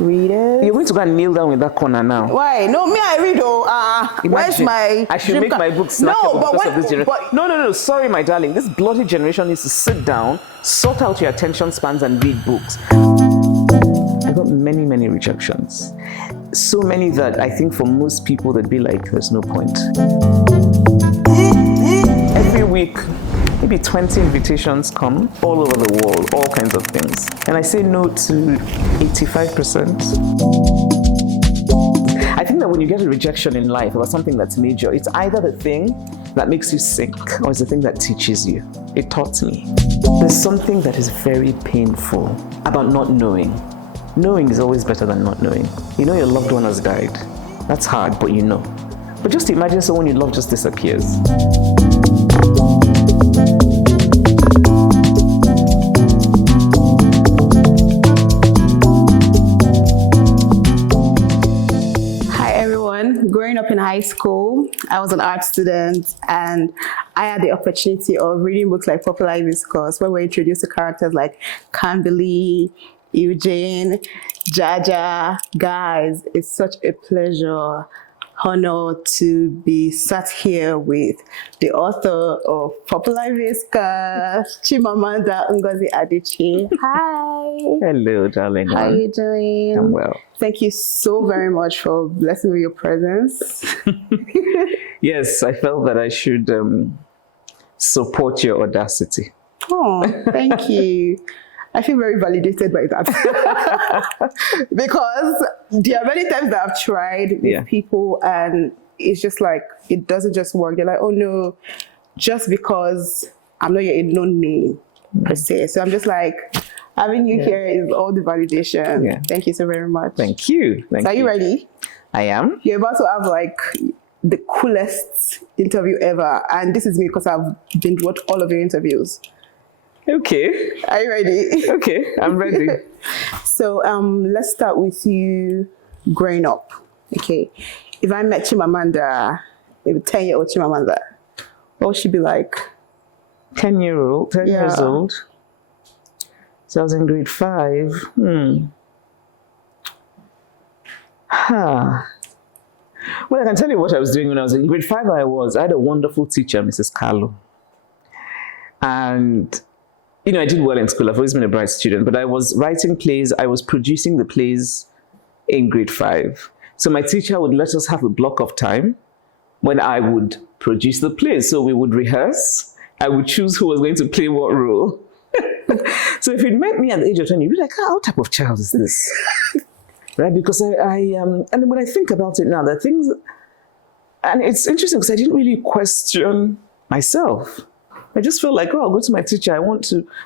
Readers. You're going to go and kneel down in that corner now. Why? No, me, I read. Where's my... I should make my book snackable because of this generation. No. Sorry, my darling. This bloody generation needs to sit down, sort out your attention spans and read books. I got many, many rejections. So many that I think for most people, they'd be like, there's no point. Every week, maybe 20 invitations come all over the world, all kinds of things. And I say no to 85%. I think that when you get a rejection in life about something that's major, it's either the thing that makes you sick or it's the thing that teaches you. It taught me. There's something that is very painful about not knowing. Knowing is always better than not knowing. You know your loved one has died. That's hard, but you know. But just imagine someone you love just disappears. Hi everyone. Growing up in high school, I was an art student and I had the opportunity of reading books like Popular Hibiscus, where we're introduced to characters like Kambili, Eugene, Jaja. Guys, it's such a pleasure, honor to be sat here with the author of Popular Hibiscus, Chimamanda Ngozi Adichie. Hi. Hello, darling. How are you doing? I'm well. Thank you so very much for blessing me with your presence. Yes, I felt that I should support your audacity. Oh, thank you. I feel very validated by that. Because there are many times that I've tried with people and it's just like, it doesn't just work. They're like, oh no, just because I'm not your known name per se. So I'm just like, having you here is all the validation. Yeah. Thank you so very much. Thank you. Are you ready? I am. You're about to have like the coolest interview ever. And this is me because I've binge watched all of your interviews. Okay. Are you ready? Okay, I'm ready. So let's start with you growing up. Okay. If I met Chimamanda, maybe 10-year-old Chimamanda, what would she be like? 10 years old. So I was in grade 5. Well, I can tell you what I was doing when I was in grade 5. I had a wonderful teacher, Mrs. Carlo. And you know, I did well in school. I've always been a bright student, but I was writing plays. I was producing the plays in grade 5. So my teacher would let us have a block of time when I would produce the plays. So we would rehearse. I would choose who was going to play what role. So if you'd met me at the age of 10, you'd be like, what type of child is this? Right? Because and when I think about it now, there are things, and it's interesting because I didn't really question myself. I just felt like, I'll go to my teacher. I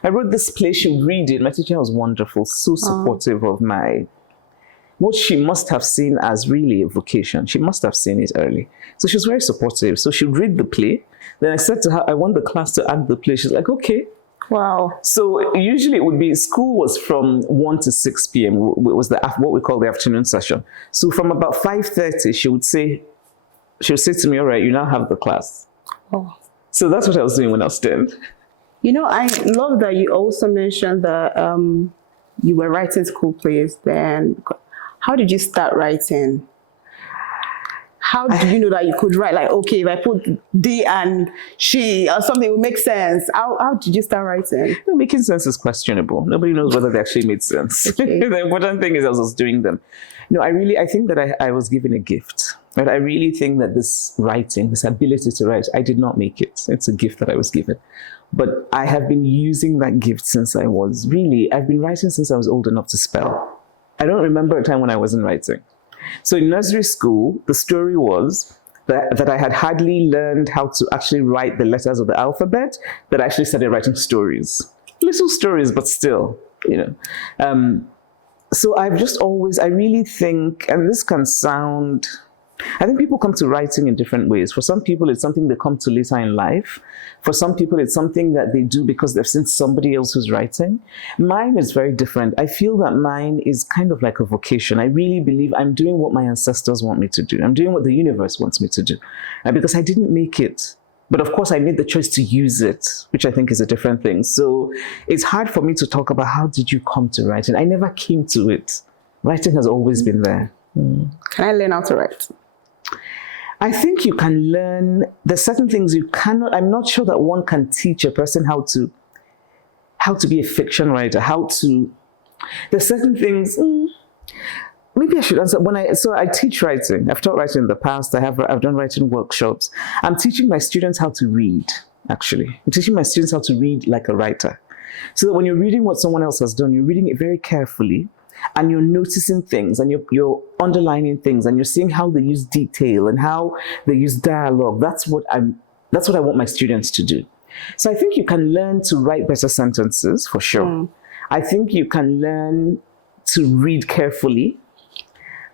wrote this play, she would read it. My teacher was wonderful, so supportive of what she must have seen as really a vocation. She must have seen it early. So she was very supportive. So she would read the play. Then I said to her, I want the class to act the play. She's like, okay. Wow. So usually it would be, school was from 1 to 6 p.m. It was what we call the afternoon session. So from about 5:30, she would say to me, all right, you now have the class. Oh. So that's what I was doing when I was 10. You know, I love that you also mentioned that you were writing school plays then. How did you start writing? How did you know that you could write, like, okay, if I put D and she or something, it will make sense? How did you start writing? Making sense is questionable. Nobody knows whether they actually made sense. Okay. The important thing is I was doing them. No, I think that I was given a gift. But I really think that this writing, this ability to write, I did not make it. It's a gift that I was given. But I have been using that gift since I've been writing since I was old enough to spell. I don't remember a time when I wasn't writing. So in nursery school, the story was that I had hardly learned how to actually write the letters of the alphabet, that I actually started writing stories. Little stories, but still, you know. So I've just always, I really think, and this can sound, I think people come to writing in different ways. For some people, it's something they come to later in life. For some people, it's something that they do because they've seen somebody else who's writing. Mine is very different. I feel that mine is kind of like a vocation. I really believe I'm doing what my ancestors want me to do. I'm doing what the universe wants me to do. Because I didn't make it. But of course, I made the choice to use it, which I think is a different thing. So it's hard for me to talk about how did you come to writing. I never came to it. Writing has always been there. Can I learn how to write? I think you can learn. There's certain things you cannot. I'm not sure that one can teach a person how to be a fiction writer. There's certain things. Maybe I should answer. I teach writing. I've taught writing in the past. I've done writing workshops. I'm teaching my students how to read. Actually, I'm teaching my students how to read like a writer, so that when you're reading what someone else has done, you're reading it very carefully. And you're noticing things and you're underlining things and you're seeing how they use detail and how they use dialogue. That's what I want my students to do. So I think you can learn to write better sentences for sure. I think you can learn to read carefully.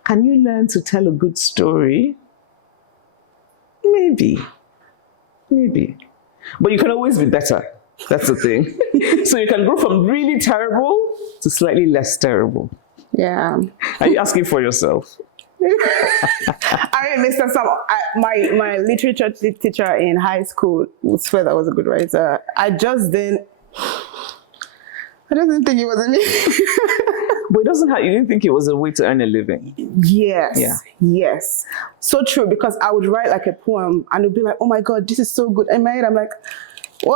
Can you learn to tell a good story? Maybe. But you can always be better. That's the thing. So you can go from really terrible to slightly less terrible. Yeah. Are you asking for yourself? I mean, Mr. Sam, my literature teacher in high school would swear that I was a good writer. I just didn't think it was me. But you didn't think it was a way to earn a living? Yes. Yeah. Yes. So true, because I would write like a poem and it would be like, oh my God, this is so good. In my head, I'm like, I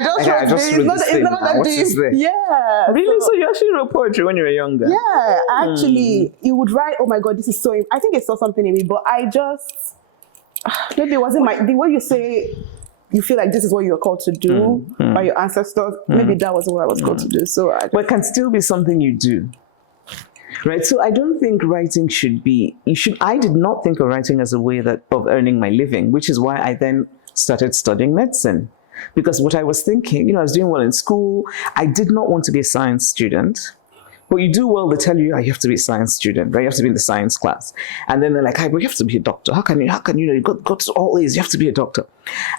just wrote this. It's not that deep. Yeah. Really? So you actually wrote poetry when you were younger? Yeah. Actually, you would write, oh my God, this is so... I think it saw something in me, but I just... Maybe it wasn't the way you say... You feel like this is what you're called to do by your ancestors. Maybe that was what I was called to do. So, but it can still be something you do, right? So I don't think writing should be. I did not think of writing as a way of earning my living, which is why I then started studying medicine. Because what I was thinking, I was doing well in school. I did not want to be a science student. But you do well, they tell you, you have to be a science student, right? You have to be in the science class. And then they're like, but you have to be a doctor. How can you you got to all A's, you have to be a doctor.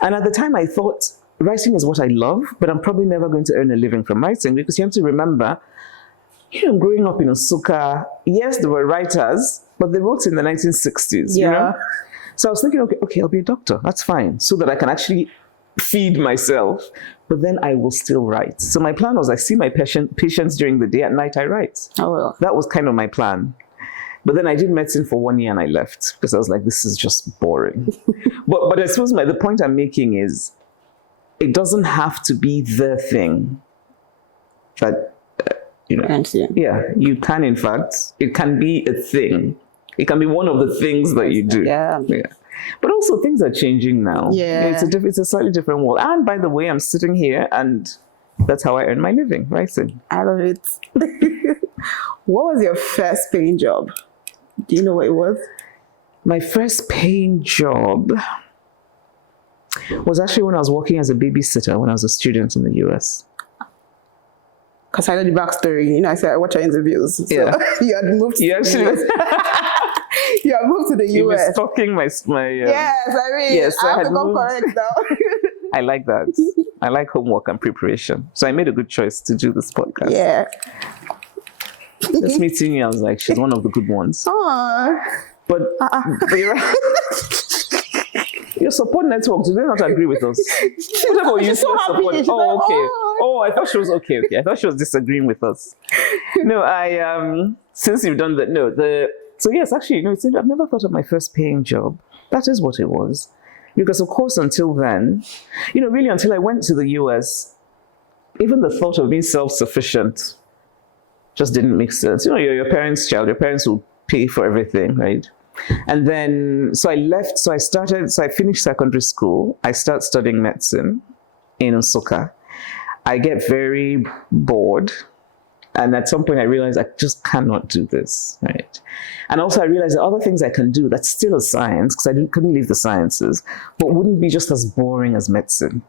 And at the time I thought, writing is what I love, but I'm probably never going to earn a living from writing, because you have to remember, growing up in Nsukka, yes, there were writers, but they wrote in the 1960s, So I was thinking, okay, I'll be a doctor. That's fine. So that I can actually feed myself, but then I will still write. So my plan was, I see my patients during the day, at night I write. Oh, well. That was kind of my plan. But then I did medicine for 1 year and I left because I was like, this is just boring. but I suppose the point I'm making is, it doesn't have to be the thing that, yeah, you can, in fact, it can be a thing. It can be one of the things that you do. Yeah. But also things are changing now. Yeah. It's a slightly different world. And by the way, I'm sitting here and that's how I earn my living, writing. I love it. What was your first paying job? Do you know what it was? My first paying job was actually when I was working as a babysitter when I was a student in the US. Because I know the backstory. I said I watch your interviews. So yeah. You had moved to You have moved to the US. You were stalking my yes, I have to come correct now. I like that. I like homework and preparation. So I made a good choice to do this podcast. Yeah. Just meeting you, I was like, she's one of the good ones. Aww. But your support network, do they not agree with us? She's so happy. She's okay. Oh, I thought she was okay. I thought she was disagreeing with us. No, since you've done that, so yes, actually, I've never thought of my first paying job. That is what it was. Because of course, until then, really until I went to the US, even the thought of being self-sufficient just didn't make sense. You're your parents' child. Your parents will pay for everything, right? And then, so I left, so I finished secondary school. I started studying medicine in Nsukka. I get very bored. And at some point I realized I just cannot do this, right? And also I realized there are other things I can do that's still a science, because I couldn't leave the sciences, but wouldn't be just as boring as medicine.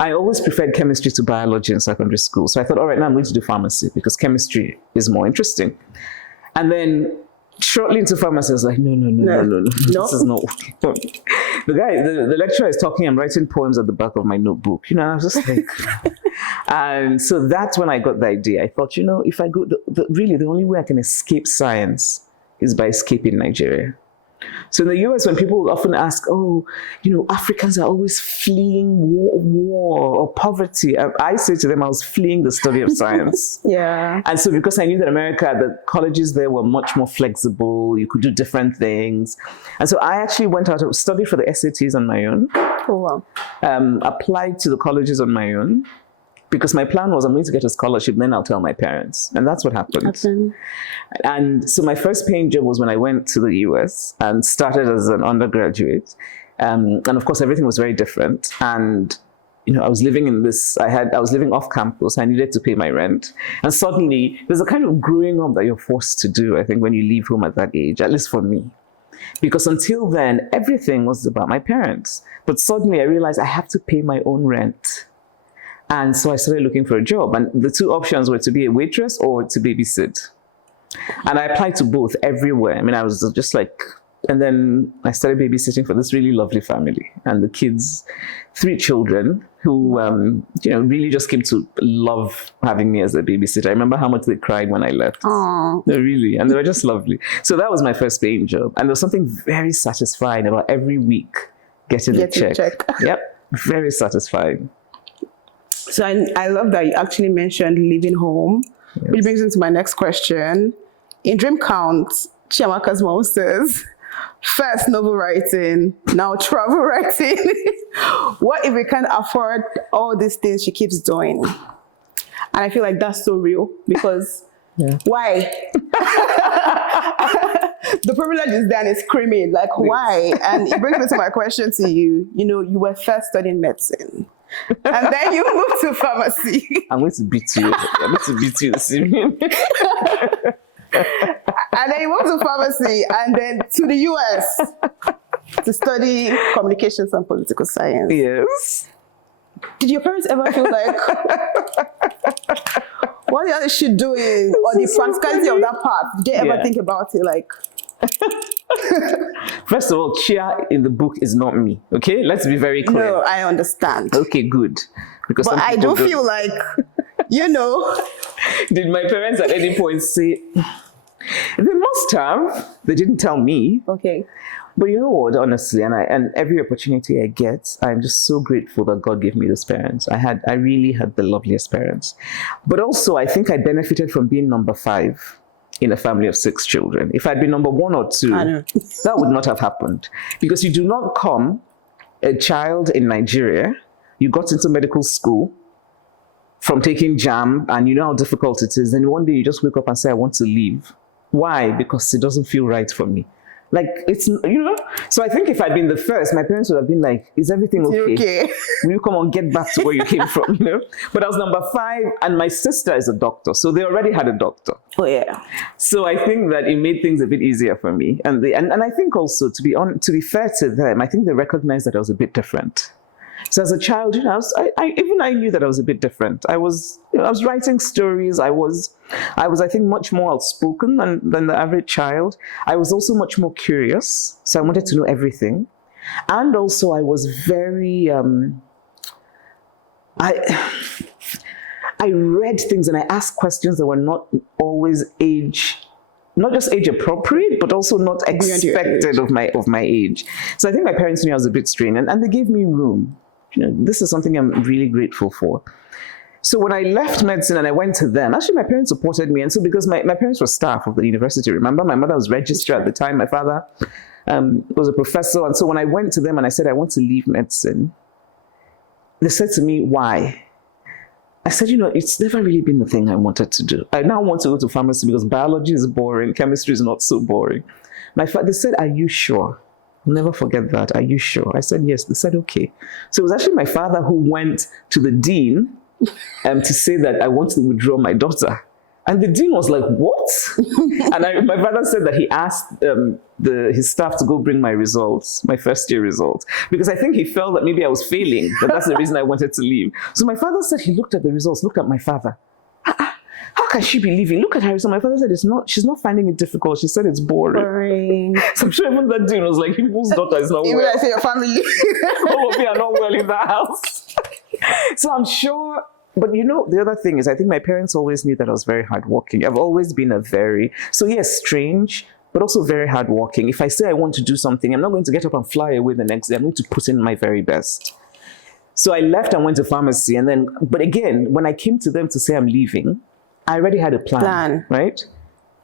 I always preferred chemistry to biology in secondary school. So I thought, all right, now I'm going to do pharmacy because chemistry is more interesting. And then shortly into pharmacy, I was like, no. This is not working. The lecturer is talking, I'm writing poems at the back of my notebook. I was just like... And so that's when I got the idea. I thought, if I go... really, the only way I can escape science is by escaping Nigeria. So in the US, when people often ask, oh, Africans are always fleeing war or poverty, I say to them, I was fleeing the study of science. Yeah. And so because I knew that America, the colleges there were much more flexible, you could do different things. And so I actually went out to study for the SATs on my own. Oh, wow. Applied to the colleges on my own. Because my plan was I'm going to get a scholarship, then I'll tell my parents. And that's what happened. And so my first paying job was when I went to the US and started as an undergraduate. And of course, everything was very different. And, I was living I was living off campus. I needed to pay my rent. And suddenly there's a kind of growing up that you're forced to do, I think, when you leave home at that age, at least for me. Because until then, everything was about my parents. But suddenly I realized I have to pay my own rent. And so I started looking for a job. And the two options were to be a waitress or to babysit. And I applied to both everywhere. I mean, I was just like, and then I started babysitting for this really lovely family. And the kids, 3 children who, really just came to love having me as a babysitter. I remember how much they cried when I left. Aww. No, really. And they were just lovely. So that was my first paying job. And there was something very satisfying about every week getting a check. Yep. Very satisfying. So I love that you actually mentioned leaving home, which brings me to my next question. In Dream Count, Chiamaka's mom says, first novel writing, now travel writing. What if we can't afford all these things she keeps doing? And I feel like that's so real because why? The privilege is there and it's screaming, like, why? And it brings me to my question to you. You were first studying medicine. And then you moved to pharmacy. I'm going to beat you. I'm going to beat you this evening. And then you moved to pharmacy and then to the US to study communications and political science. Yes. Did your parents ever feel like, what the other shit doing? Or the practicality of that path? Did they ever think about it like... First of all, Chia in the book is not me. Okay, let's be very clear. No, I understand. Okay, good. Because but I do feel like, Did my parents at any point say? They must have. They didn't tell me. Okay. But you know what? Honestly, and every opportunity I get, I'm just so grateful that God gave me those parents. I really had the loveliest parents. But also, I think I benefited from being number 5. In a family of 6 children. If I'd been number 1 or 2, that would not have happened. Because you do not come a child in Nigeria, you got into medical school from taking JAM, and you know how difficult it is, and one day you just wake up and say, I want to leave. Why? Because it doesn't feel right for me. Like, it's, so I think if I'd been the first, my parents would have been like, is everything okay? Will you come on, get back to where you came from, But I was number 5, and my sister is a doctor, so they already had a doctor. Oh, yeah. So I think that it made things a bit easier for me. And I think also, to be fair to them, I think they recognized that I was a bit different. So as a child, I knew that I was a bit different. I was writing stories. I was, I think, much more outspoken than the average child. I was also much more curious. So I wanted to know everything. And also I was very, I read things and I asked questions that were not always not just age appropriate, but also not expected of my age. So I think my parents knew I was a bit strange, and they gave me room. This is something I'm really grateful for. So when I left medicine and I went to them, actually my parents supported me. And so because my parents were staff of the university, remember? My mother was registrar at the time. My father was a professor. And so when I went to them and I said, I want to leave medicine, they said to me, why? I said, it's never really been the thing I wanted to do. I now want to go to pharmacy because biology is boring. Chemistry is not so boring. They said, are you sure? I'll never forget that. Are you sure? I said, yes. They said, okay. So it was actually my father who went to the dean to say that I want to withdraw my daughter. And the dean was like, what? And my father said that he asked his staff to go bring my results, my first year results, because I think he felt that maybe I was failing, but that's the reason I wanted to leave. So my father said he looked at the results, looked at my father. How can she be leaving? Look at her. So my father said she's not finding it difficult. She said it's boring. So I'm sure even that dean was like, whose daughter is not well? Even I say your family. All of you are not well in the house. So I'm sure. But the other thing is, I think my parents always knew that I was very hardworking. I've always been strange, but also very hardworking. If I say I want to do something, I'm not going to get up and fly away the next day. I'm going to put in my very best. So I left and went to pharmacy. And then, but again, when I came to them to say I'm leaving, I already had a plan. Right?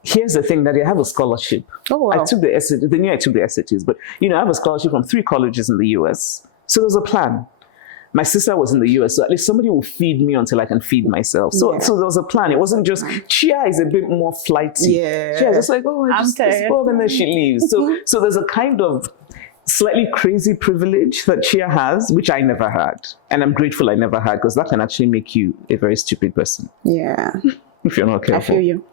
Here's the thing, that I have a scholarship. Oh, wow. I took the SAT, they knew I took the SATs, but I have a scholarship from 3 colleges in the US. So there's a plan. My sister was in the US, so at least somebody will feed me until I can feed myself. So there was a plan. It wasn't just, Chia is a bit more flighty. Yeah. Chia is just like, oh, I just spoke, and then she leaves. So there's a kind of slightly crazy privilege that Chia has, which I never had. And I'm grateful I never had, because that can actually make you a very stupid person. Yeah. If you're not careful. I feel you.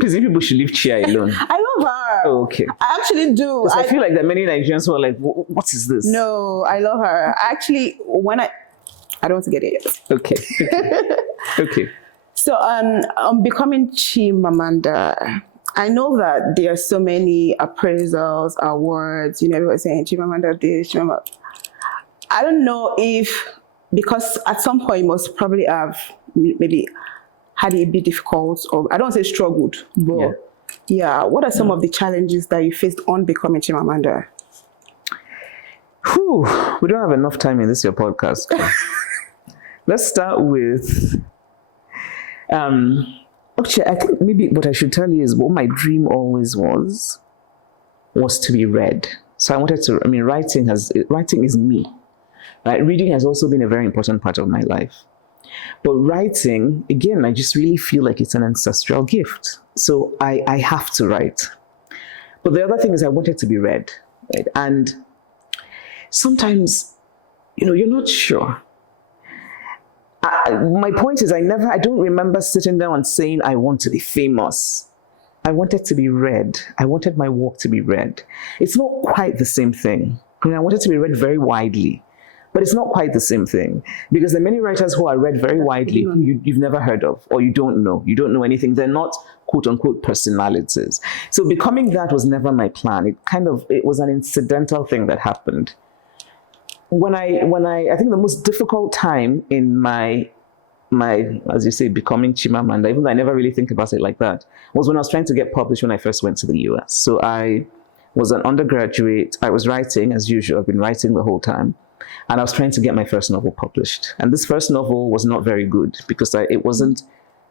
Please, people should leave Chia alone. I love her. Oh, okay. I actually do. I feel like there are many Nigerians who are like, what is this? No, I love her. Actually, when I don't want to get it yet. Okay. Okay. So on becoming Chimamanda, I know that there are so many appraisals, awards, everyone's saying Chimamanda this, Chimamanda. I don't know if, because at some point you must probably have maybe had it be difficult, or I don't say struggled, but what are some of the challenges that you faced on becoming Chimamanda? We don't have enough time in this your podcast. Let's start with, actually, I think maybe what I should tell you is what my dream always was to be read. So I wanted to, writing is me. Right? Reading has also been a very important part of my life. But writing, again, I just really feel like it's an ancestral gift. So I have to write. But the other thing is I wanted to be read. Right? And sometimes, you're not sure. My point is I don't remember sitting down and saying I want to be famous. I wanted to be read. I wanted my work to be read. It's not quite the same thing. I wanted to be read very widely. But it's not quite the same thing, because there are many writers who are read very widely who you've never heard of, or you don't know. You don't know anything. They're not quote unquote personalities. So becoming that was never my plan. It was an incidental thing that happened. When I think the most difficult time in my, as you say, becoming Chimamanda, even though I never really think about it like that, was when I was trying to get published when I first went to the US. So I was an undergraduate. I was writing as usual. I've been writing the whole time. And I was trying to get my first novel published. And this first novel was not very good, because it wasn't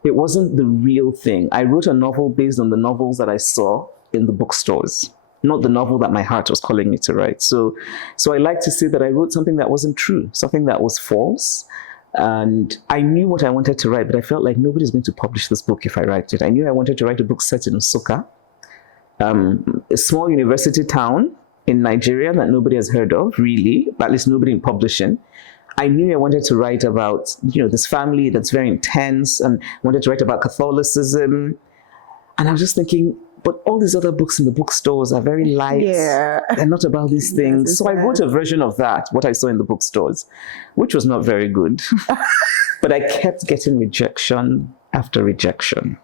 the real thing. I wrote a novel based on the novels that I saw in the bookstores, not the novel that my heart was calling me to write. So I like to say that I wrote something that wasn't true, something that was false. And I knew what I wanted to write, but I felt like nobody's going to publish this book if I write it. I knew I wanted to write a book set in Nsukka, a small university town in Nigeria that nobody has heard of, really, at least nobody in publishing. I knew I wanted to write about, this family that's very intense, and wanted to write about Catholicism. And I was just thinking, but all these other books in the bookstores are very light. Yeah. They're not about these things. So I wrote a version of that, what I saw in the bookstores, which was not very good. But I kept getting rejection after rejection.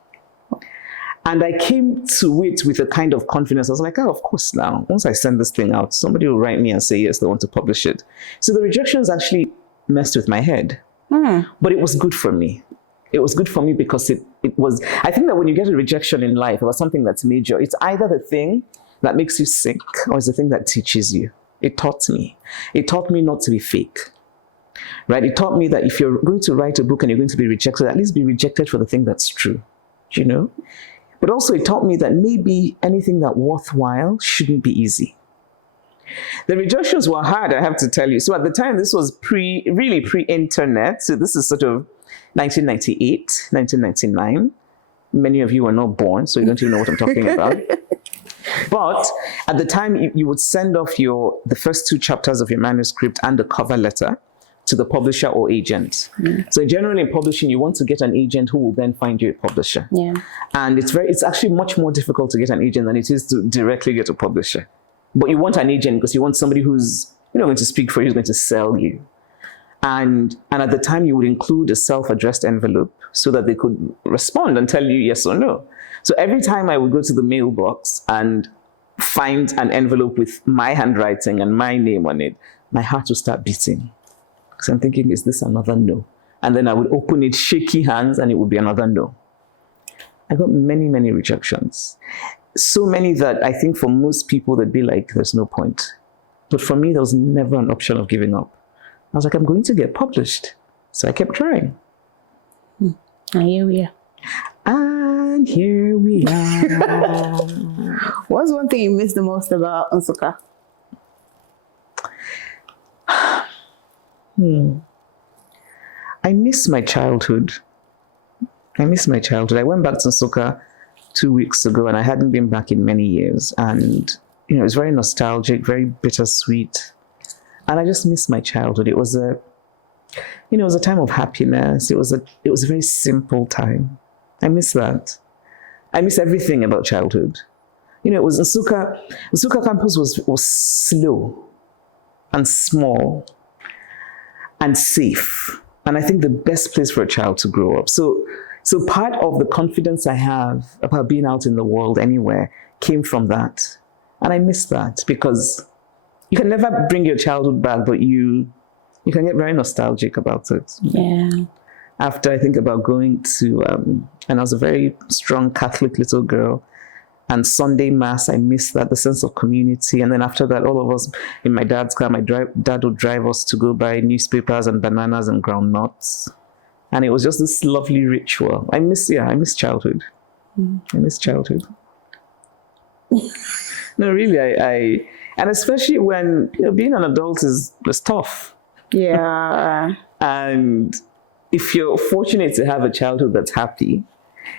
And I came to it with a kind of confidence. I was like, oh, of course now. Once I send this thing out, somebody will write me and say, yes, they want to publish it. So the rejections actually messed with my head. But it was good for me. It was good for me because it was, I think that when you get a rejection in life about something that's major, it's either the thing that makes you sink or it's the thing that teaches you. It taught me. It taught me not to be fake. Right? It taught me that if you're going to write a book and you're going to be rejected, at least be rejected for the thing that's true. But also it taught me that maybe anything that worthwhile shouldn't be easy. The rejections were hard, I have to tell you. So at the time, this was pre-internet. So this is sort of 1998, 1999. Many of you were not born, so you don't even know what I'm talking about. But at the time, you would send off the first 2 chapters of your manuscript and the cover letter to the publisher or agent. So generally in publishing, you want to get an agent who will then find you a publisher. Yeah. And it's actually much more difficult to get an agent than it is to directly get a publisher. But you want an agent because you want somebody who's going to speak for you, who's going to sell you. And at the time, you would include a self-addressed envelope so that they could respond and tell you yes or no. So every time I would go to the mailbox and find an envelope with my handwriting and my name on it, my heart would start beating. Because I'm thinking, is this another no? And then I would open it, shaky hands, and it would be another no. I got many, many rejections. so many that I think for most people, they'd be like, there's no point. But for me, there was never an option of giving up. I was like, I'm going to get published. So I kept trying. And here we are. And here we are. What's one thing you miss the most about Nsukka? I miss my childhood. I went back to Nsukka 2 weeks ago, and I hadn't been back in many years. And, it was very nostalgic, very bittersweet. And I just miss my childhood. It was a time of happiness. It was a very simple time. I miss that. I miss everything about childhood. It was Nsukka campus was slow and small and safe. And I think the best place for a child to grow up. So part of the confidence I have about being out in the world anywhere came from that. And I miss that because you can never bring your childhood back, but you can get very nostalgic about it. Yeah. After I think about going to, and I was a very strong Catholic little girl, and Sunday Mass, I missed that, the sense of community. And then after that, all of us in my dad's car, dad would drive us to go buy newspapers and bananas and groundnuts. And it was just this lovely ritual. I miss childhood. I miss childhood. No, really, and especially when being an adult is tough. Yeah. And if you're fortunate to have a childhood that's happy,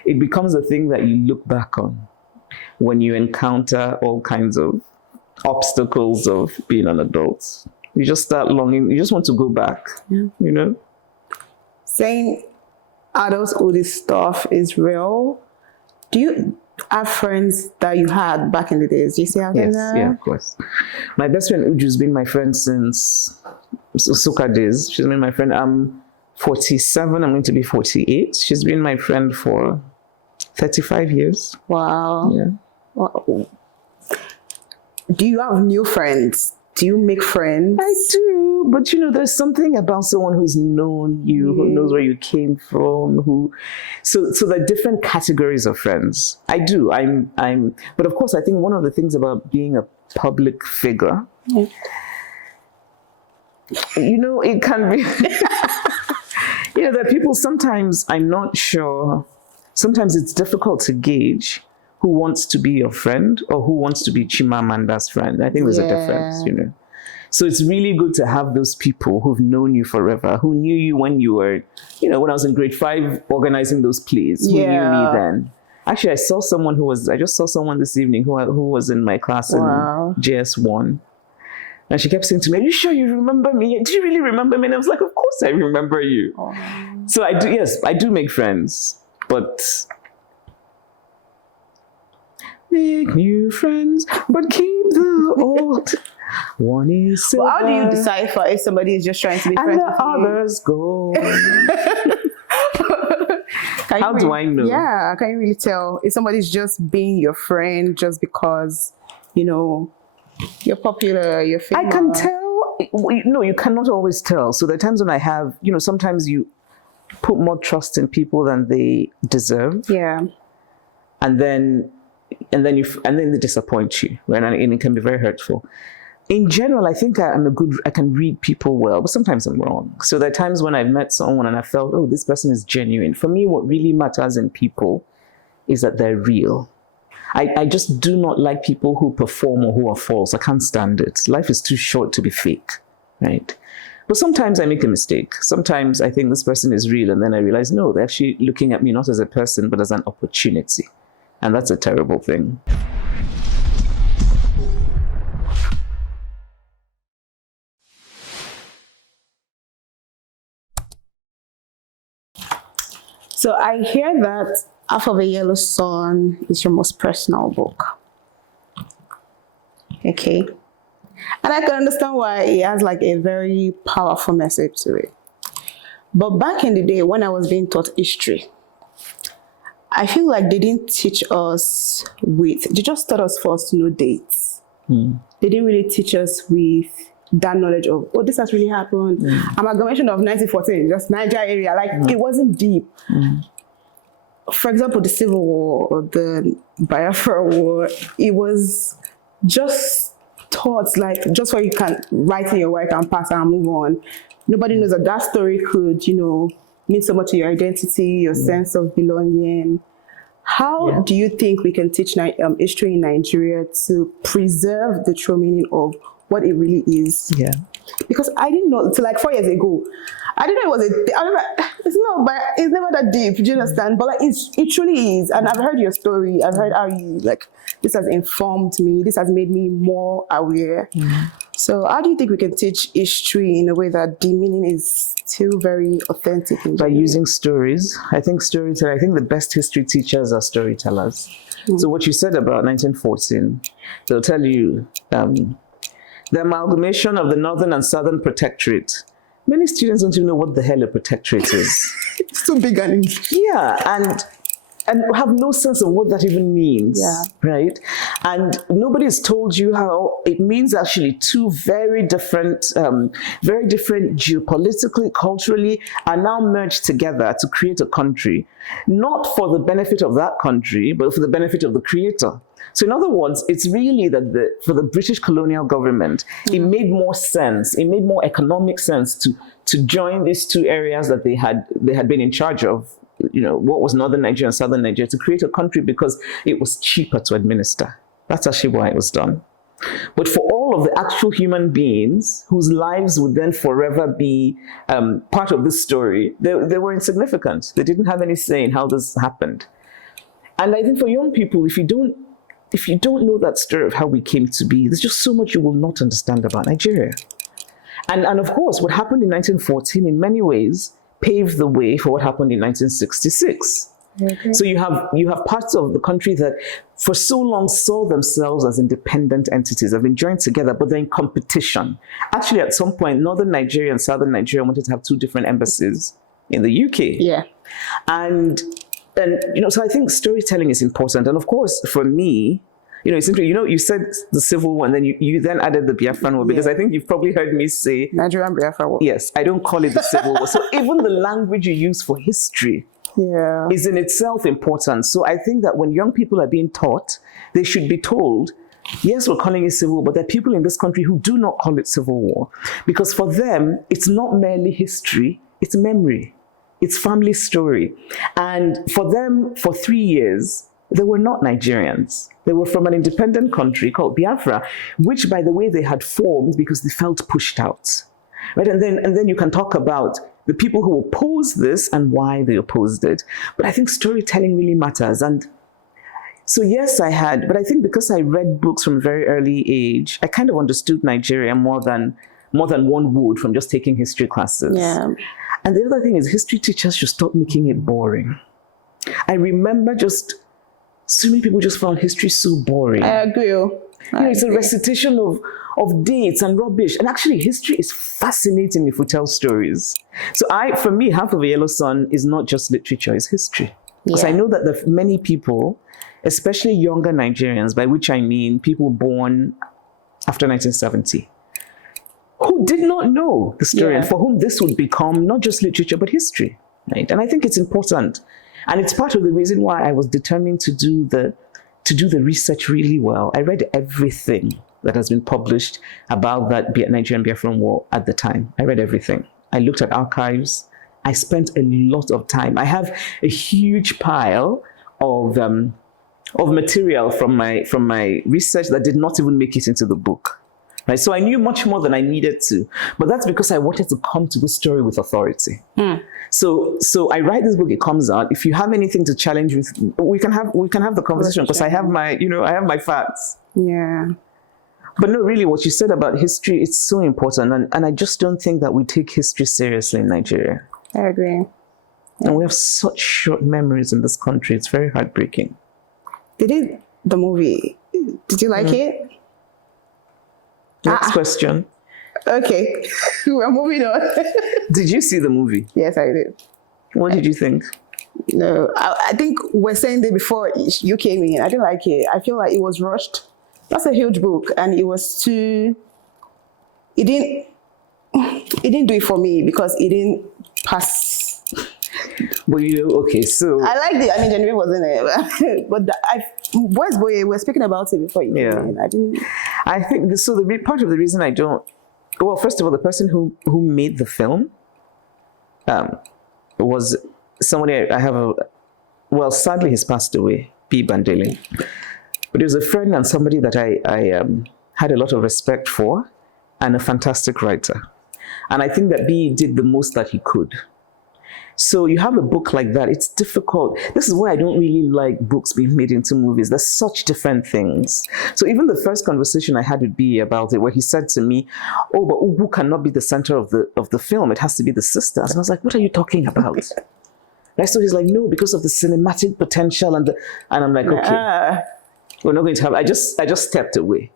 it becomes a thing that you look back on when you encounter all kinds of obstacles of being an adult. You just start longing. You just want to go back. Yeah. Saying adulthood stuff is real. Do you have friends that you had back in the days? Do you still have them now? Yeah, of course. My best friend Uju's been my friend since Nsukka days. She's been my friend. I'm 47. I'm going to be 48. She's been my friend for 35 years. Wow. Yeah. Wow. Do you have new friends? Do you make friends? I do, but there's something about someone who's known you, who knows where you came from, so there are different categories of friends. I do. But of course, I think one of the things about being a public figure, it can be, there are people, sometimes I'm not sure, sometimes it's difficult to gauge who wants to be your friend or who wants to be Chimamanda's friend. I think there's a difference, So it's really good to have those people who've known you forever, who knew you when you were, when I was in grade 5 organizing those plays, who knew me then. Actually, I just saw someone this evening who was in my class in JS1. And she kept saying to me, "Are you sure you remember me? Do you really remember me?" And I was like, "Of course I remember you." Aww. So I do make friends, but make new friends, but keep the old. One is silver, well, how do you decipher if somebody is just trying to be friends with you? And the others go. How do I know? Yeah, can you really tell if somebody's just being your friend just because, you're popular, you're famous? I can tell. No, you cannot always tell. So there are times when I have, sometimes you put more trust in people than they deserve. Yeah. And then they disappoint you, right? And it can be very hurtful. In general, I think I can read people well, but sometimes I'm wrong. So there are times when I've met someone and I felt, oh, this person is genuine. For me, what really matters in people is that they're real. I just do not like people who perform or who are false. I can't stand it. Life is too short to be fake, right? But sometimes I make a mistake. Sometimes I think this person is real, and then I realize, no, they're actually looking at me not as a person, but as an opportunity. And that's a terrible thing. So I hear that Half of a Yellow Sun is your most personal book. Okay. And I can understand why it has like a very powerful message to it. But back in the day when I was being taught history, I feel like they didn't teach us they just taught us first to know dates. They didn't really teach us with that knowledge of, oh, this has really happened. Amalgamation of 1914, just Niger area, like it wasn't deep. for example, the Civil War or the Biafra War, it was just thoughts like just what you can write in your work and pass and move on. Nobody knows that that story could, mean so much to your identity, your sense of belonging. How do you think we can teach history in Nigeria to preserve the true meaning of what it really is? Yeah. Because I didn't know, so like 4 years ago, I didn't know it was it's not, but it's never that deep, do you understand? But like, it truly is. And I've heard your story. I've heard how you, this has informed me. This has made me more aware. So how do you think we can teach history in a way that the meaning is still very authentic? By using stories. I think the best history teachers are storytellers. So what you said about 1914, they'll tell you the amalgamation of the Northern and Southern Protectorate. Many students don't even know what the hell a protectorate is. It's too big and yeah, and have no sense of what that even means, right? And nobody's told you how it means actually two very different geopolitically, culturally, are now merged together to create a country, not for the benefit of that country, but for the benefit of the creator. So in other words, it's really that for the British colonial government, it made more sense, it made more economic sense to join these two areas that they had been in charge of, what was Northern Nigeria and Southern Nigeria, to create a country because it was cheaper to administer. That's actually why it was done. But for all of the actual human beings whose lives would then forever be part of this story, they were insignificant. They didn't have any say in how this happened. And I think for young people, if you don't know that story of how we came to be, there's just so much you will not understand about Nigeria. And of course, what happened in 1914 in many ways paved the way for what happened in 1966. Okay. So you have parts of the country that for so long saw themselves as independent entities, have been joined together, but they're in competition. Actually, at some point, Northern Nigeria and Southern Nigeria wanted to have two different embassies in the UK. Yeah. And so I think storytelling is important. And of course, for me, it's interesting, you said the Civil War, and then you then added the Biafran War, because I think you've probably heard me say Nigerian Biafra War. Yes, I don't call it the Civil War. So even the language you use for history is in itself important. So I think that when young people are being taught, they should be told, yes, we're calling it Civil War, but there are people in this country who do not call it Civil War. Because for them, it's not merely history, it's memory. It's family story. And for them, for 3 years, they were not Nigerians. They were from an independent country called Biafra, which, by the way, they had formed because they felt pushed out. Right? And then you can talk about the people who opposed this and why they opposed it. But I think storytelling really matters. And so yes, but I think because I read books from a very early age, I kind of understood Nigeria more than one would from just taking history classes. Yeah. And the other thing is, history teachers should stop making it boring. I remember so many people just found history so boring. I agree. It's a recitation of dates and rubbish. And actually, history is fascinating if we tell stories. So for me, Half of a Yellow Sun is not just literature, it's history. Because I know that there are many people, especially younger Nigerians, by which I mean people born after 1970, who did not know the story, and for whom this would become not just literature, but history. Right? And I think it's important. And it's part of the reason why I was determined to do the research really well. I read everything that has been published about that Nigerian Biafran War at the time. I read everything. I looked at archives. I spent a lot of time. I have a huge pile of material from my research that did not even make it into the book. Right? So I knew much more than I needed to, but that's because I wanted to come to the story with authority. So I write this book, it comes out. If you have anything to challenge with, we can have the conversation, because I have my facts. Yeah. But no, really, what you said about history, it's so important, and I just don't think that we take history seriously in Nigeria. I agree. And we have such short memories in this country. It's very heartbreaking. The movie, did you like it? Next question. Okay, we're moving on. Did you see the movie? Yes, I did. What did you think? No, I think we're saying that before you came in. I didn't like it. I feel like it was rushed. That's a huge book, and it was too. It didn't do it for me because it didn't pass. But okay, so I like the. I mean, Genevieve wasn't it, but where's Boye? We were speaking about it before you came in. I didn't. I think this, so. The part of the reason I don't. Well, first of all, the person who made the film, was somebody I have a. Well, sadly, he's passed away. P. Bandele, but he was a friend and somebody that I had a lot of respect for, and a fantastic writer. And I think that B did the most that he could. So you have a book like that, it's difficult. This is why I don't really like books being made into movies. There's such different things. So even the first conversation I had with B about it, where he said to me, oh, but Ubu cannot be the center of the film. It has to be the sisters. And I was like, what are you talking about? Right? So he's like, no, because of the cinematic potential. And I'm like, okay, we're not going to have, I just stepped away.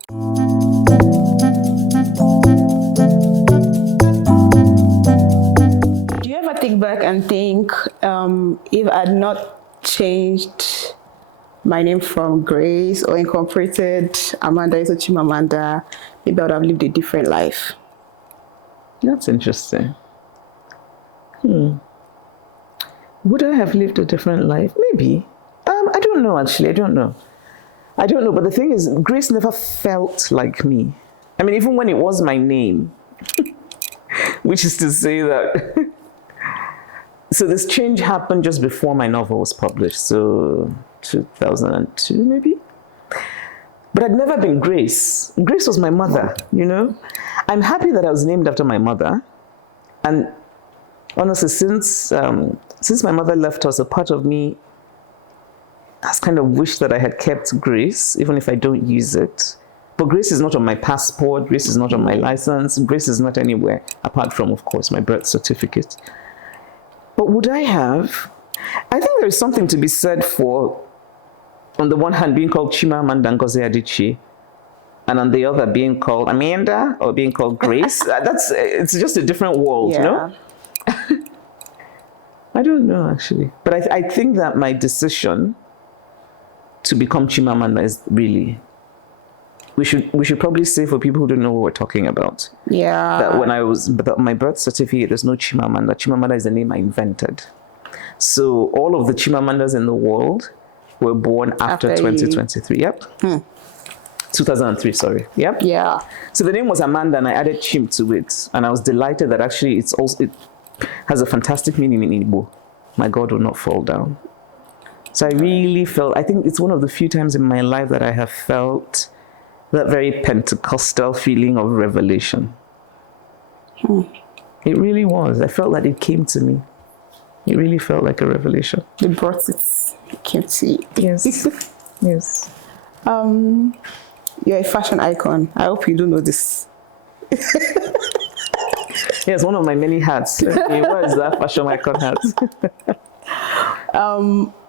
Think back and think, if I had not changed my name from Grace or incorporated Amanda into Chimamanda, maybe I would have lived a different life. That's interesting. Would I have lived a different life? Maybe. I don't know, actually. I don't know. But the thing is, Grace never felt like me. I mean, even when it was my name, which is to say that... So this change happened just before my novel was published, so 2002 maybe? But I'd never been Grace. Grace was my mother, you know? I'm happy that I was named after my mother. And honestly, since my mother left us, a part of me has kind of wished that I had kept Grace, even if I don't use it. But Grace is not on my passport, Grace is not on my license, Grace is not anywhere, apart from, of course, my birth certificate. But would I have? I think there's something to be said for, on the one hand, being called Chimamanda Ngozi Adichie, and on the other, being called Amanda or being called Grace. It's just a different world, you know? I don't know, actually. But I think that my decision to become Chimamanda is really... We should probably say, for people who don't know what we're talking about. Yeah. That when I was, but my birth certificate, there's no Chimamanda. Chimamanda is the name I invented. So all of the Chimamandas in the world were born after 2023. Yep. 2003, sorry. Yep. Yeah. So the name was Amanda, and I added Chim to it. And I was delighted that actually it has a fantastic meaning in Igbo. My God will not fall down. So I really felt, I think it's one of the few times in my life that I have felt that very Pentecostal feeling of revelation. It really was. I felt that it came to me. It really felt like a revelation. It brought it. It came to you. Yes. Yes. You're a fashion icon. I hope you do know this. Yes, one of my many hats. Okay, what is that fashion icon hat?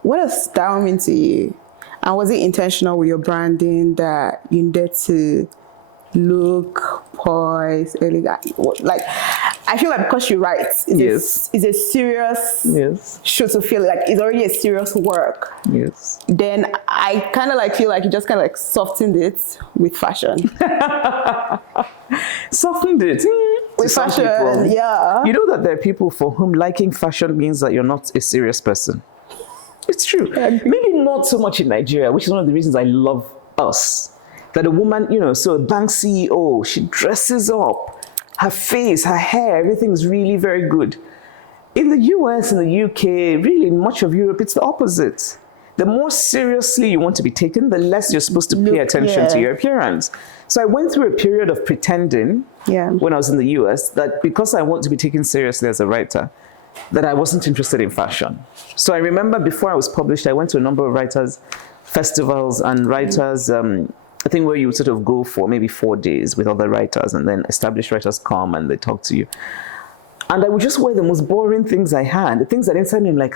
What does style mean to you? And was it intentional with your branding that you needed to look poised, elegant? Like, I feel like because you write, it's a serious show to feel like it's already a serious work. Yes. Then I kind of like feel like you just kind of like softened it with fashion. Softened it with fashion, yeah. You know that there are people for whom liking fashion means that you're not a serious person. It's true. Maybe not so much in Nigeria, which is one of the reasons I love us. That a woman, you know, so a bank CEO, she dresses up, her face, her hair, everything's really very good. In the US and the UK, really in much of Europe, it's the opposite. The more seriously you want to be taken, the less you're supposed to pay attention to your appearance. So I went through a period of pretending when I was in the US that because I want to be taken seriously as a writer, that I wasn't interested in fashion. So I remember before I was published, I went to a number of writers' festivals and writers, I think where you would sort of go for maybe 4 days with other writers, and then established writers come and they talk to you. And I would just wear the most boring things I had, the things that inside me, I'm like,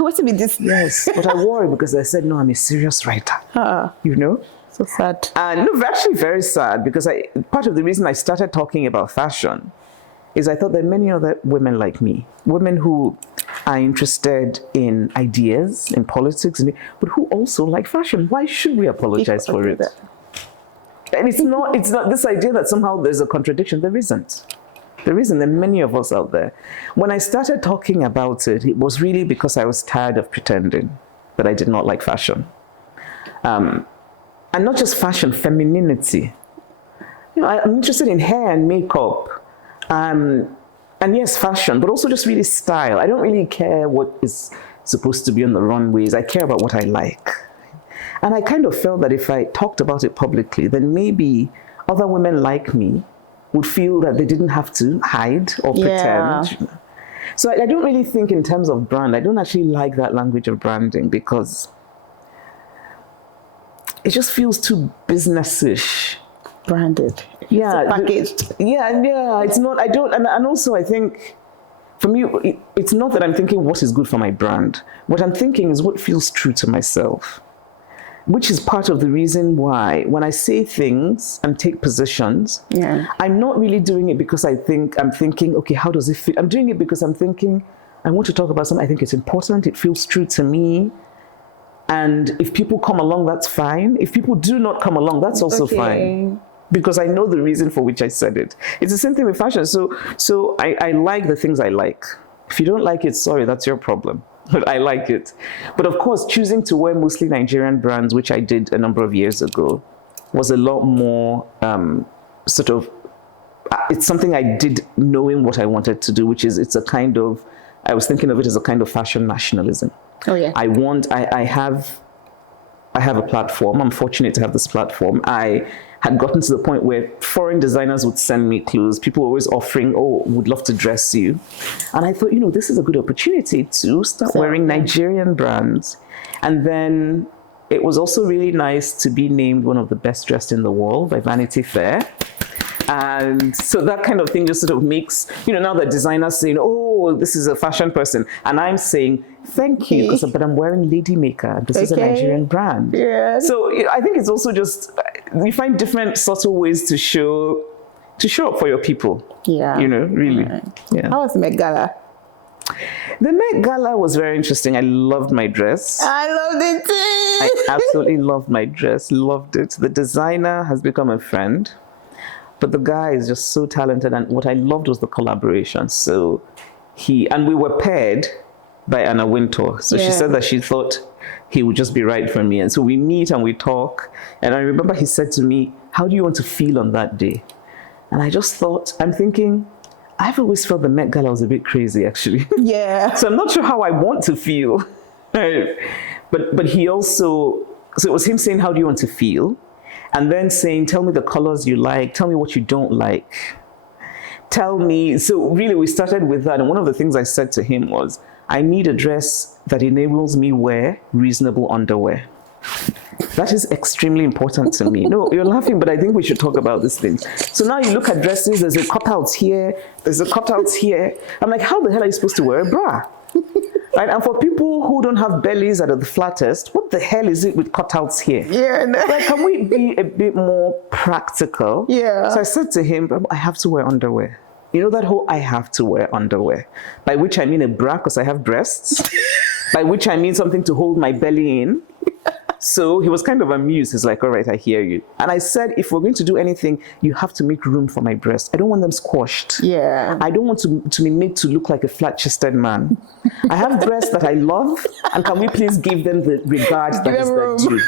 what's it be this? Yes, but I wore it because I said, no, I'm a serious writer, you know? So sad. And no, actually very sad, because part of the reason I started talking about fashion is I thought there are many other women like me, women who are interested in ideas, in politics, but who also like fashion. Why should we apologize for it? And it's not this idea that somehow there's a contradiction. There isn't. There isn't. There are many of us out there. When I started talking about it, it was really because I was tired of pretending that I did not like fashion. And not just fashion, femininity. I'm interested in hair and makeup. And yes, fashion, but also just really style. I don't really care what is supposed to be on the runways. I care about what I like. And I kind of felt that if I talked about it publicly, then maybe other women like me would feel that they didn't have to hide or pretend. So I don't really think in terms of brand. I don't actually like that language of branding because it just feels too business-ish. Branded. Yeah. Packaged. It's not, I don't, and also I think, for me, it's not that I'm thinking what is good for my brand. What I'm thinking is what feels true to myself, which is part of the reason why when I say things and take positions, I'm not really doing it because I'm thinking, okay, how does it fit? I'm doing it because I'm thinking, I want to talk about something. I think it's important. It feels true to me. And if people come along, that's fine. If people do not come along, that's also fine. Because I know the reason for which I said it. It's the same thing with fashion. So I like the things I like. If you don't like it, sorry, that's your problem. But I like it. But of course, choosing to wear mostly Nigerian brands, which I did a number of years ago, was a lot more it's something I did knowing what I wanted to do, which is I was thinking of it as a kind of fashion nationalism. Oh yeah. I have a platform. I'm fortunate to have this platform. I had gotten to the point where foreign designers would send me clothes. People were always offering, would love to dress you. And I thought, this is a good opportunity to start wearing Nigerian brands. And then it was also really nice to be named one of the best dressed in the world by Vanity Fair. And so that kind of thing just sort of makes, now that designers saying, this is a fashion person. And I'm saying, thank you, but I'm wearing Lady Maker. This is a Nigerian brand. Yeah. So I think it's also just, you find different subtle ways to show up for your people. Yeah. Really. Right. Yeah. How was the Met Gala? The Met Gala was very interesting. I loved my dress. I loved it too. I absolutely loved my dress. Loved it. The designer has become a friend. But the guy is just so talented, and what I loved was the collaboration. So we were paired by Anna Wintour. So she said that she thought he would just be right for me. And so we meet and we talk. And I remember he said to me, how do you want to feel on that day? And I just thought, I'm thinking, I've always felt the Met Gala was a bit crazy, actually. Yeah. So I'm not sure how I want to feel. But he also, so it was him saying, how do you want to feel? And then saying, tell me the colors you like, tell me what you don't like. Tell me, so really we started with that. And one of the things I said to him was, I need a dress that enables me wear reasonable underwear. That is extremely important to me. No, you're laughing, but I think we should talk about this thing. So now you look at dresses, there's a cutout here, there's a cutout here. I'm like, how the hell are you supposed to wear a bra? Right? And for people who don't have bellies that are the flattest, what the hell is it with cutouts here? Yeah. Like, can we be a bit more practical? Yeah. So I said to him, I have to wear underwear. That whole I have to wear underwear, by which I mean a bra because I have breasts, by which I mean something to hold my belly in. So he was kind of amused. He's like, all right, I hear you. And I said, if we're going to do anything, you have to make room for my breasts. I don't want them squashed. Yeah. I don't want to be made to look like a flat-chested man. I have breasts that I love, and can we please give them the regard that is their due?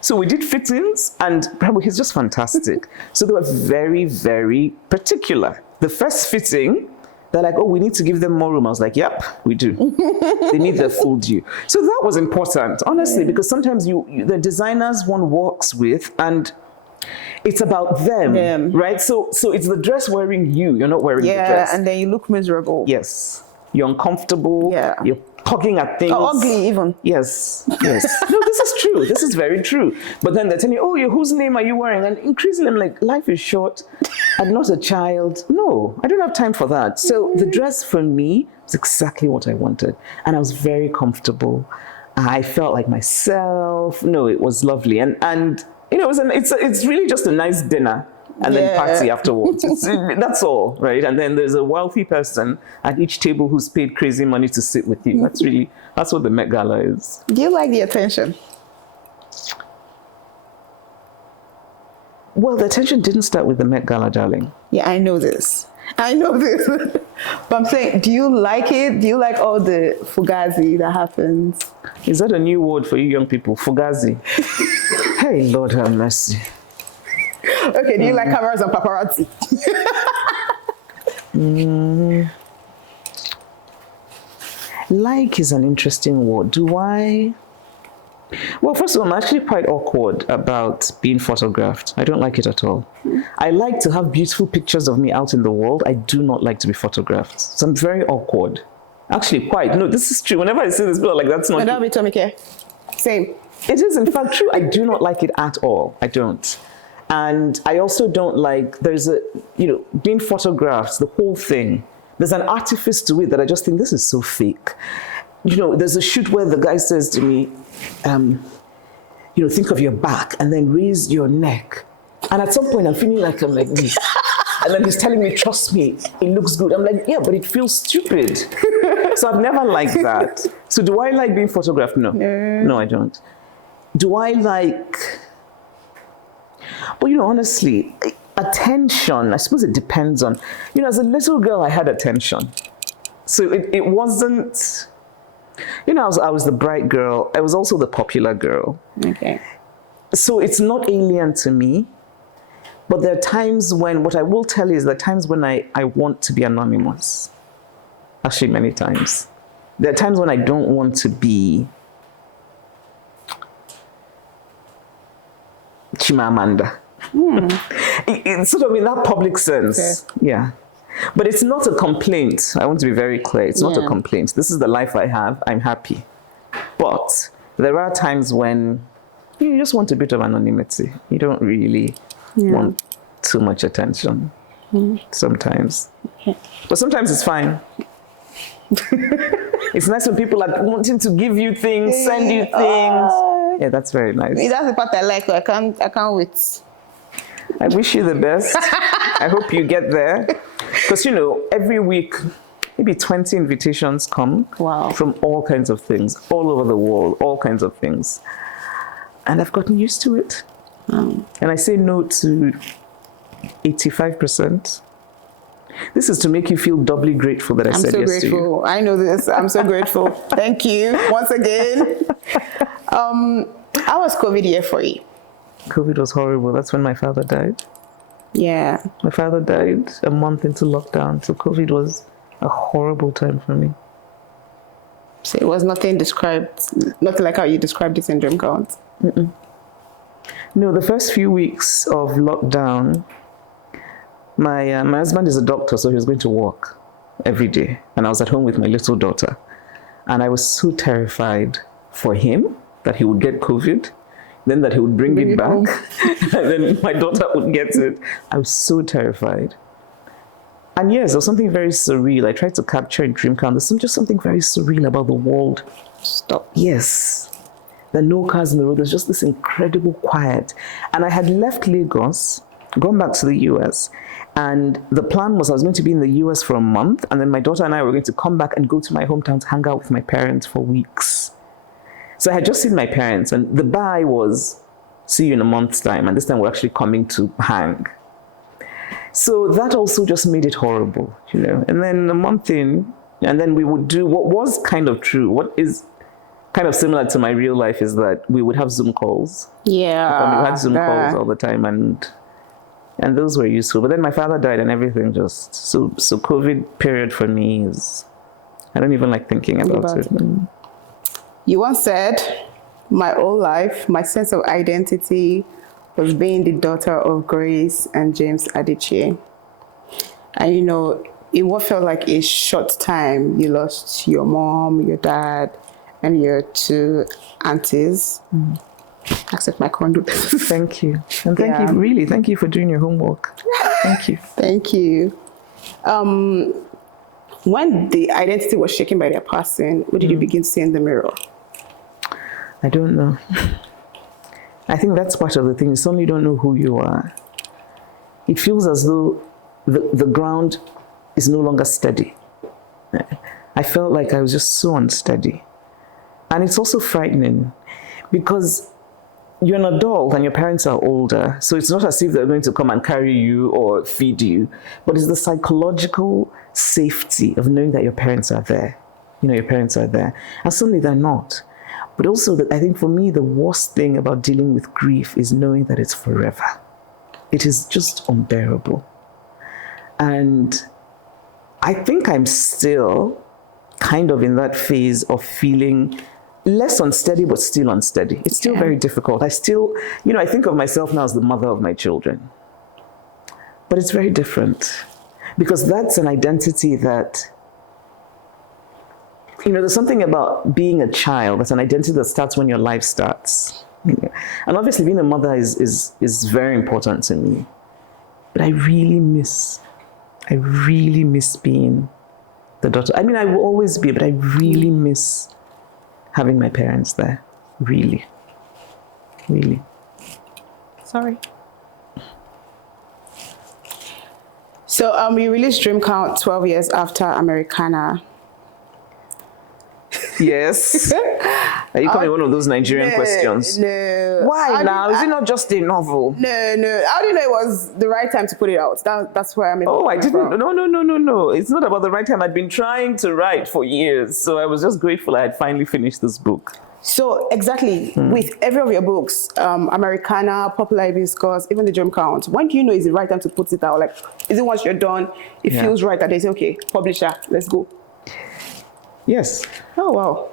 So we did fittings, and he's just fantastic. So they were very, very particular. The first fitting, they're like, we need to give them more room. I was like, yep, we do. They need their full due. So that was important, honestly, because sometimes the designers one works with, and it's about them, right? So it's the dress wearing you. You're not wearing the dress. Yeah, and then you look miserable. Yes. You're uncomfortable. Yeah. You're tugging at things. Ugly even. Yes. No, this is true. This is very true. But then they're telling you, whose name are you wearing? And increasingly, I'm like, life is short. I'm not a child. No, I don't have time for that. So the dress for me was exactly what I wanted. And I was very comfortable. I felt like myself. No, it was lovely. And it's really just a nice dinner. And then party afterwards. That's all, right? And then there's a wealthy person at each table who's paid crazy money to sit with you. That's what the Met Gala is. Do you like the attention? Well, the attention didn't start with the Met Gala, darling. Yeah, I know this. But I'm saying, do you like it? Do you like all the fugazi that happens? Is that a new word for you young people? Fugazi. Hey, Lord have mercy. Okay, do you like cameras and paparazzi? Like is an interesting word. Do I? Well, first of all, I'm actually quite awkward about being photographed. I don't like it at all. I like to have beautiful pictures of me out in the world. I do not like to be photographed. So I'm very awkward. Actually, quite. No, this is true. Whenever I see this, people are like, that's not true. That'll be Tomike. Same. It is, in fact, true. I do not like it at all. I don't. And I also don't like, being photographed, the whole thing. There's an artifice to it that I just think, this is so fake. There's a shoot where the guy says to me, think of your back and then raise your neck. And at some point, I'm feeling like I'm like this. And then he's telling me, trust me, it looks good. I'm like, yeah, but it feels stupid. So I've never liked that. So do I like being photographed? No. No, I don't. Do I like... Well, honestly, attention, I suppose it depends on... as a little girl, I had attention. So it wasn't... I was the bright girl. I was also the popular girl. Okay. So it's not alien to me. But there are times when, what I will tell you is there are times when I want to be anonymous. Actually, many times. There are times when I don't want to be Chimamanda. It's sort of in that public sense. Okay. Yeah. But it's not a complaint. I want to be very clear. It's not a complaint. This is the life I have. I'm happy. But there are times when you just want a bit of anonymity. You don't really want too much attention sometimes. But sometimes it's fine. It's nice when people are wanting to give you things, send you things. Yeah, that's very nice. That's the part I like. I can't wait. I wish you the best. I hope you get there. Because, every week, maybe 20 invitations come from all kinds of things, all over the world, all kinds of things. And I've gotten used to it. And I say no to 85%. This is to make you feel doubly grateful that I said yes to you. I'm so grateful. I know this. I'm so grateful. Thank you once again. How was COVID here for you? COVID was horrible. That's when my father died. Yeah. My father died a month into lockdown, so COVID was a horrible time for me. So it was nothing like how you described it in Dream Count? No, the first few weeks of lockdown, my husband is a doctor, so he was going to work every day. And I was at home with my little daughter. And I was so terrified for him that he would get COVID, then that he would bring it back, and then my daughter would get it. I was so terrified. And yes, there was something very surreal. I tried to capture in Dream Count. There's just something very surreal about the world. Stop. Yes. There are no cars on the road. There's just this incredible quiet. And I had left Lagos, gone back to the US. And the plan was I was going to be in the US for a month. And then my daughter and I were going to come back and go to my hometown to hang out with my parents for weeks. So I had just seen my parents. And the bye was, see you in a month's time. And this time we're actually coming to hang. So that also just made it horrible, And then a month in, and then we would do what was kind of true. What is kind of similar to my real life is that we would have Zoom calls. Yeah. We had Zoom calls all the time, and those were useful. But then my father died, and everything just so COVID period for me is, I don't even like thinking about it. You once said, my whole life, my sense of identity was being the daughter of Grace and James Adichie. And in what felt like a short time, you lost your mom, your dad, and your two aunties. Accept my condolences. Thank you. And thank you for doing your homework. Thank you. Thank you. When the identity was shaken by their passing, what did you begin to see in the mirror? I don't know. I think that's part of the thing. You suddenly don't know who you are. It feels as though the ground is no longer steady. I felt like I was just so unsteady. And it's also frightening because you're an adult and your parents are older. So it's not as if they're going to come and carry you or feed you, but it's the psychological safety of knowing that your parents are there. Your parents are there. And suddenly they're not. But also, I think for me, the worst thing about dealing with grief is knowing that it's forever. It is just unbearable. And I think I'm still kind of in that phase of feeling less unsteady, but still unsteady. It's still very difficult. I still, I think of myself now as the mother of my children. But it's very different because that's an identity that, there's something about being a child. That's an identity that starts when your life starts. And obviously being a mother is very important to me. But I really miss being the daughter. I mean, I will always be, but I really miss having my parents there. Really. Really. Sorry. So you released Dream Count 12 years after Americana. Yes. Are you calling one of those Nigerian questions? No. Why now? Is it not just a novel? No. How do you know it was the right time to put it out? That's where I'm. Oh, I didn't. No. It's not about the right time. I'd been trying to write for years, so I was just grateful I had finally finished this book. So exactly, with every of your books, Americana, Popular Hibiscus, even the Dream Count, when do you know is the right time to put it out? Like, is it once you're done, it feels right that they say, okay, publisher, let's go? Yes. Oh, wow.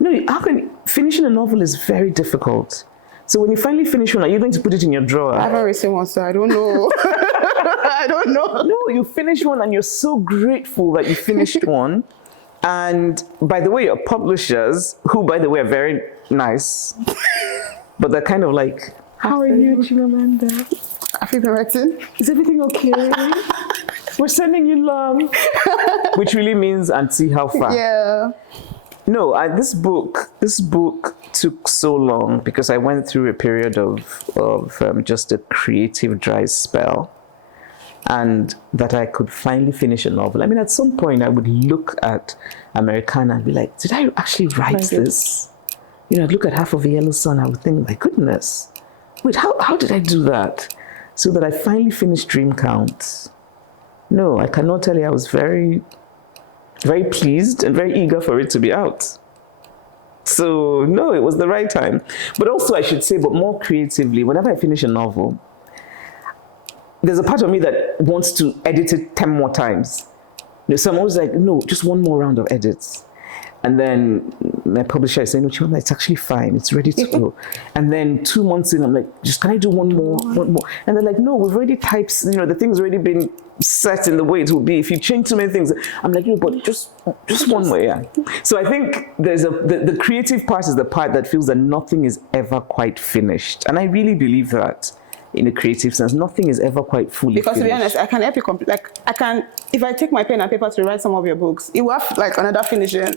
No, finishing a novel is very difficult. So when you finally finish one, are you going to put it in your drawer? I haven't written one, so I don't know. I don't know. No, you finish one and you're so grateful that you finished one. And by the way, your publishers, who by the way are very nice, but they're kind of like, how are you, Chimamanda? Have you been writing? Is everything okay? We're sending you love. Which really means, auntie, how far? Yeah. No, this book took so long because I went through a period of just a creative dry spell, and that I could finally finish a novel. I mean, at some point I would look at Americana and be like, did I actually write this? I'd look at Half of a Yellow Sun, I would think, my goodness, wait, how did I do that? So that I finally finished Dream Count. No, I cannot tell you, I was very, very pleased and very eager for it to be out. So no, it was the right time. But also I should say, but more creatively, whenever I finish a novel, there's a part of me that wants to edit it 10 more times. So I'm always like, no, just one more round of edits. And then my publisher is saying, no, Chimamanda, it's actually fine. It's ready to go. And then 2 months in, I'm like, just can I do one more? And they're like, no, we've already typed, the thing's already been set in the way it will be. If you change too many things, I'm like, no, but just one more, yeah. So I think there's the creative part is the part that feels that nothing is ever quite finished. And I really believe that. In a creative sense, nothing is ever quite fully because finished. To be honest, I can help you complete. Like I can, if I take my pen and paper to write some of your books, it will have like another finishing.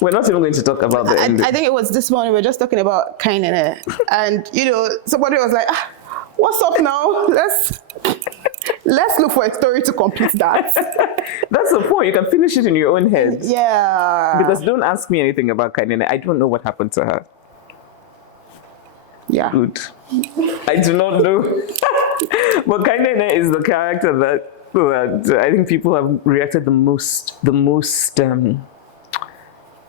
We're not even going to talk about the ending. I think it was this morning we were just talking about kindness, and somebody was like, "What's up now? Let's look for a story to complete that." That's the point. You can finish it in your own head. Yeah. Because don't ask me anything about kindness. I don't know what happened to her. Yeah. Good. I do not know. But Kainene is the character that I think people have reacted the most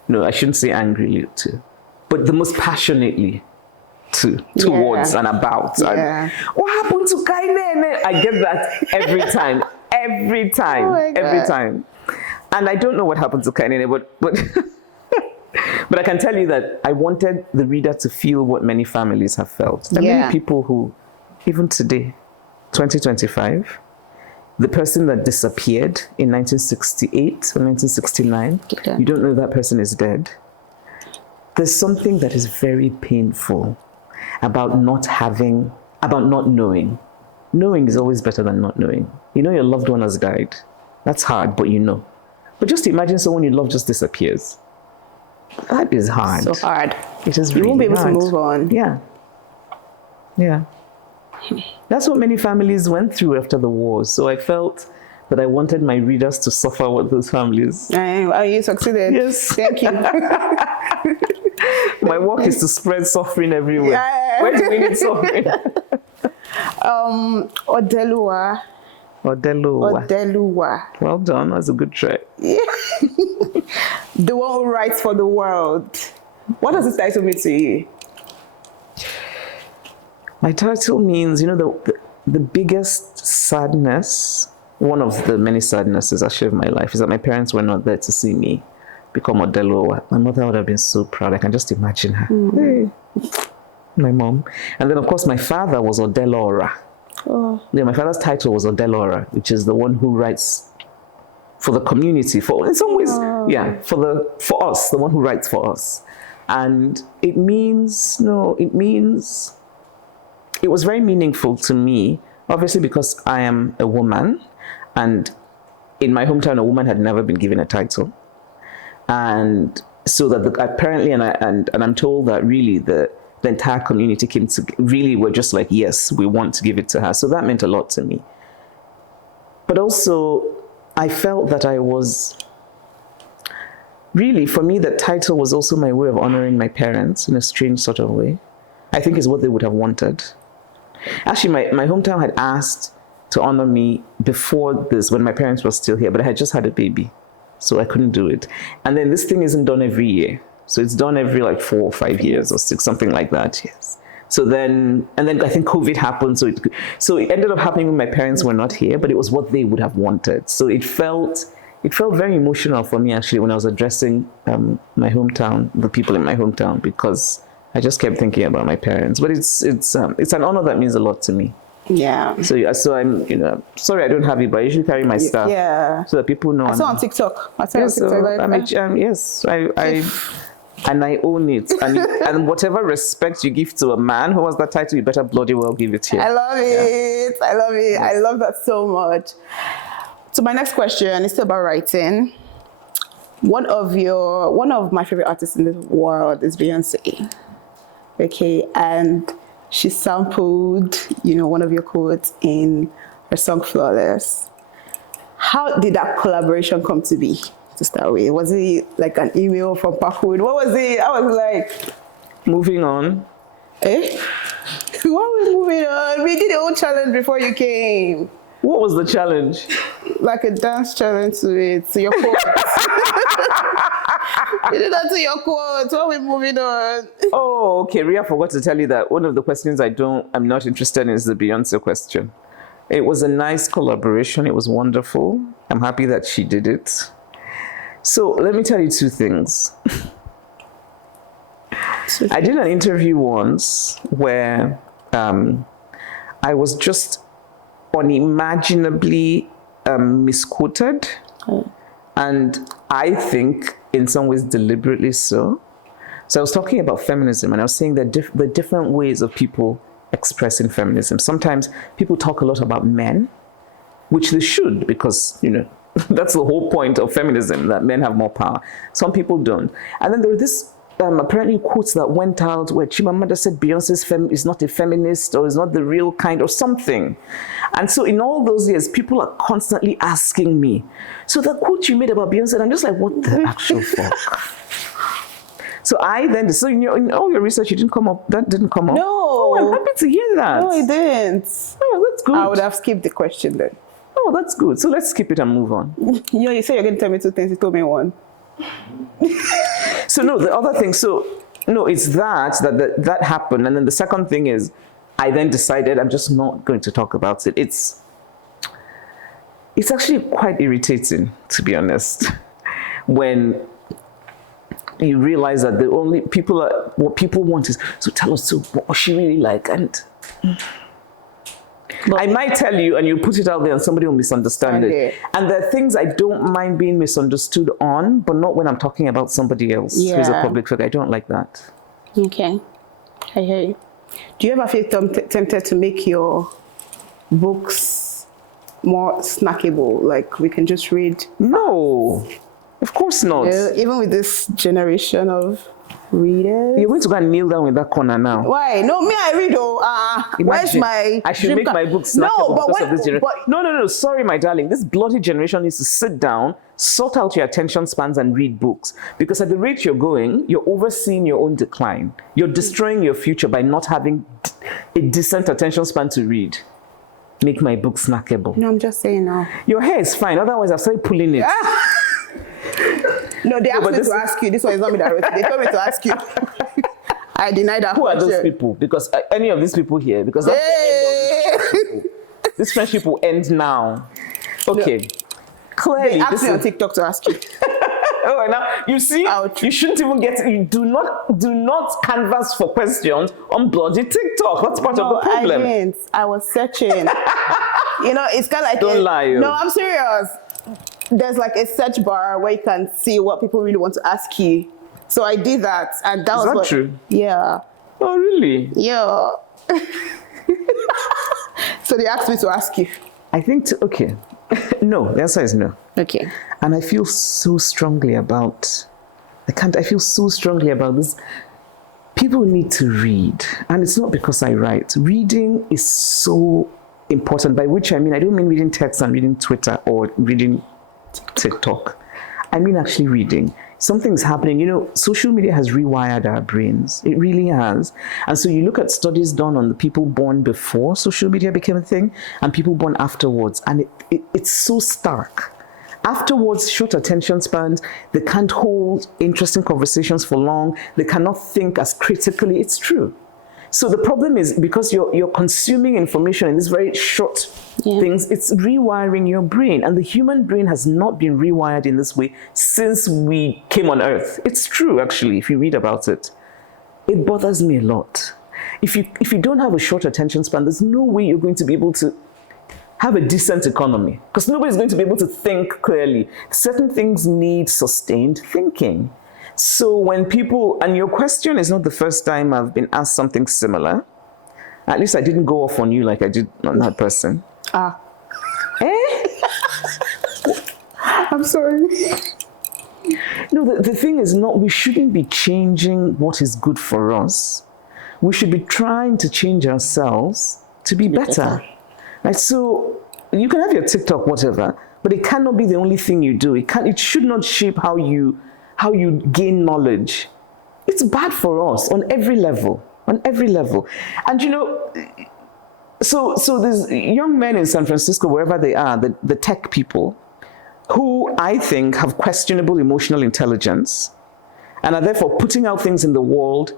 no, I shouldn't say angrily to, but the most passionately towards and about. Yeah. And what happened to Kainene? I get that every time. Every time. Oh every time. And I don't know what happened to Kainene, but but I can tell you that I wanted the reader to feel what many families have felt. There are many people who, even today, 2025, the person that disappeared in 1968 or 1969, you don't know that person is dead. There's something that is very painful about not knowing. Knowing is always better than not knowing. Your loved one has died. That's hard, but But just imagine someone you love just disappears. That is hard. So hard. It is really hard. You won't be able hard. to move on. Yeah. That's what many families went through after the war. So I felt that I wanted my readers to suffer with those families. You succeeded. Yes. Thank you. My work is to spread suffering everywhere. Yeah. Where do we need suffering? Odellora. Odellora. Well done. That's a good try. Yeah. The one who writes for the world. What does this title mean to you? My title means, the biggest sadness, one of the many sadnesses actually of my life, is that my parents were not there to see me become Odellora. My mother would have been so proud. I can just imagine her. Hey. My mom. And then, of course, my father was Odellora. Oh. Yeah, my father's title was Odellora, which is the one who writes for the community. In some ways, for us, the one who writes for us. And it was very meaningful to me, obviously because I am a woman, and in my hometown, a woman had never been given a title. And so that apparently, and I'm told that really the entire community were just like, yes, we want to give it to her. So that meant a lot to me. But also, I felt that I was, really, for me, that title was also my way of honoring my parents in a strange sort of way. I think is what they would have wanted. Actually, my hometown had asked to honor me before this, when my parents were still here, but I had just had a baby, so I couldn't do it. And then this thing isn't done every year. So it's done every 4 or 5 years or 6, something like that, yes. So then I think COVID happened, so it ended up happening when my parents were not here, but it was what they would have wanted. So it felt very emotional for me, actually, when I was addressing my hometown, the people in my hometown, because I just kept thinking about my parents. But it's an honor that means a lot to me. Yeah. So I'm, sorry I don't have it, but I usually carry my stuff. Yeah. So that people know. I saw on TikTok. And I own it. And whatever respect you give to a man who has that title, you better bloody well give it here. I love it. Yeah. I love it. Yes. I love that so much. So my next question is about writing. One of my favorite artists in the world is Beyonce. Okay, and she sampled, one of your quotes in her song Flawless. How did that collaboration come to be, to start with? Was it like an email from Parkwood? What was it? I was like... Moving on. Eh? What was moving on? We did a whole challenge before you came. What was the challenge? Like a dance challenge to your quotes. We did that to your quotes. What are we moving on? Oh, okay. Ria forgot to tell you that one of the questions I'm not interested in is the Beyonce question. It was a nice collaboration. It was wonderful. I'm happy that she did it. So let me tell you 2 things. I did an interview once where I was just unimaginably misquoted. Oh. And I think in some ways deliberately so. So I was talking about feminism, and I was saying that the different ways of people expressing feminism. Sometimes people talk a lot about men, which they should, because, that's the whole point of feminism, that men have more power. Some people don't. And then there were this apparently quotes that went out where Chimamanda said Beyonce is not a feminist, or is not the real kind, or something. And so in all those years, people are constantly asking me, so the quote you made about Beyonce, and I'm just like, what the actual fuck? So in all your research, that didn't come up? No. Oh, I'm happy to hear that. No, it didn't. Oh, that's good. I would have skipped the question then. Oh, that's good. So let's skip it and move on. You said you're going to tell me 2 things. You told me 1. So no, the other thing, it's that happened. And then the second thing is, I then decided I'm just not going to talk about it. It's actually quite irritating, to be honest, when you realize that what people want is, so tell us, so what was she really like? And I might tell you, and you put it out there, and somebody will misunderstand it. And there are things I don't mind being misunderstood on, but not when I'm talking about somebody else who's a public figure. I don't like that. Okay, I hear you. Do you ever feel tempted to make your books more snackable? Like we can just read? No, of course not. Even with this generation of Readers? You're going to go and kneel down in that corner now. Why? No, me, I read. Where's my... I should make my book snackable because of this generation. No. Sorry, my darling. This bloody generation needs to sit down, sort out your attention spans and read books. Because at the rate you're going, you're overseeing your own decline. You're destroying your future by not having a decent attention span to read. Make my book snackable. No, I'm just saying now. Your hair is fine. Otherwise, I've started pulling it. No, they asked me to ask you. This one is not me that wrote it. They told me to ask you. I denied that. Who are those people? Because any of these people here? Because that's this friendship will end now. Okay. No. Clearly, they asked me on TikTok to ask you. Oh, now you see, you shouldn't even get. You do not canvas for questions on bloody TikTok. That's part of the problem. I didn't. I was searching. It's kind of like don't lie. No, I'm serious. There's like a search bar where you can see what people really want to ask you. So I did that, and that was true. Yeah. Oh, really? Yeah. So they asked me to ask you. I think okay. No, the answer is no. Okay. And I feel so strongly about. I feel so strongly about this. People need to read, and it's not because I write. Reading is so important. By which I mean I don't mean reading text and reading Twitter or reading TikTok. I mean actually reading. Something's happening. Social media has rewired our brains. It really has. And so you look at studies done on the people born before social media became a thing and people born afterwards. And it's so stark. Afterwards, short attention spans, they can't hold interesting conversations for long. They cannot think as critically. It's true. So the problem is because you're consuming information in these very short things, it's rewiring your brain. And the human brain has not been rewired in this way since we came on Earth. It's true, actually, if you read about it. It bothers me a lot. If you don't have a short attention span, there's no way you're going to be able to have a decent economy. Because nobody's going to be able to think clearly. Certain things need sustained thinking. So when people, and your question is not the first time I've been asked something similar. At least I didn't go off on you like I did on that person. I'm sorry. No, the thing is not, we shouldn't be changing what is good for us. We should be trying to change ourselves to be better. Right? So you can have your TikTok, whatever, but it cannot be the only thing you do. It should not shape how you gain knowledge. It's bad for us on every level. And so there's young men in San Francisco, wherever they are, the tech people, who I think have questionable emotional intelligence and are therefore putting out things in the world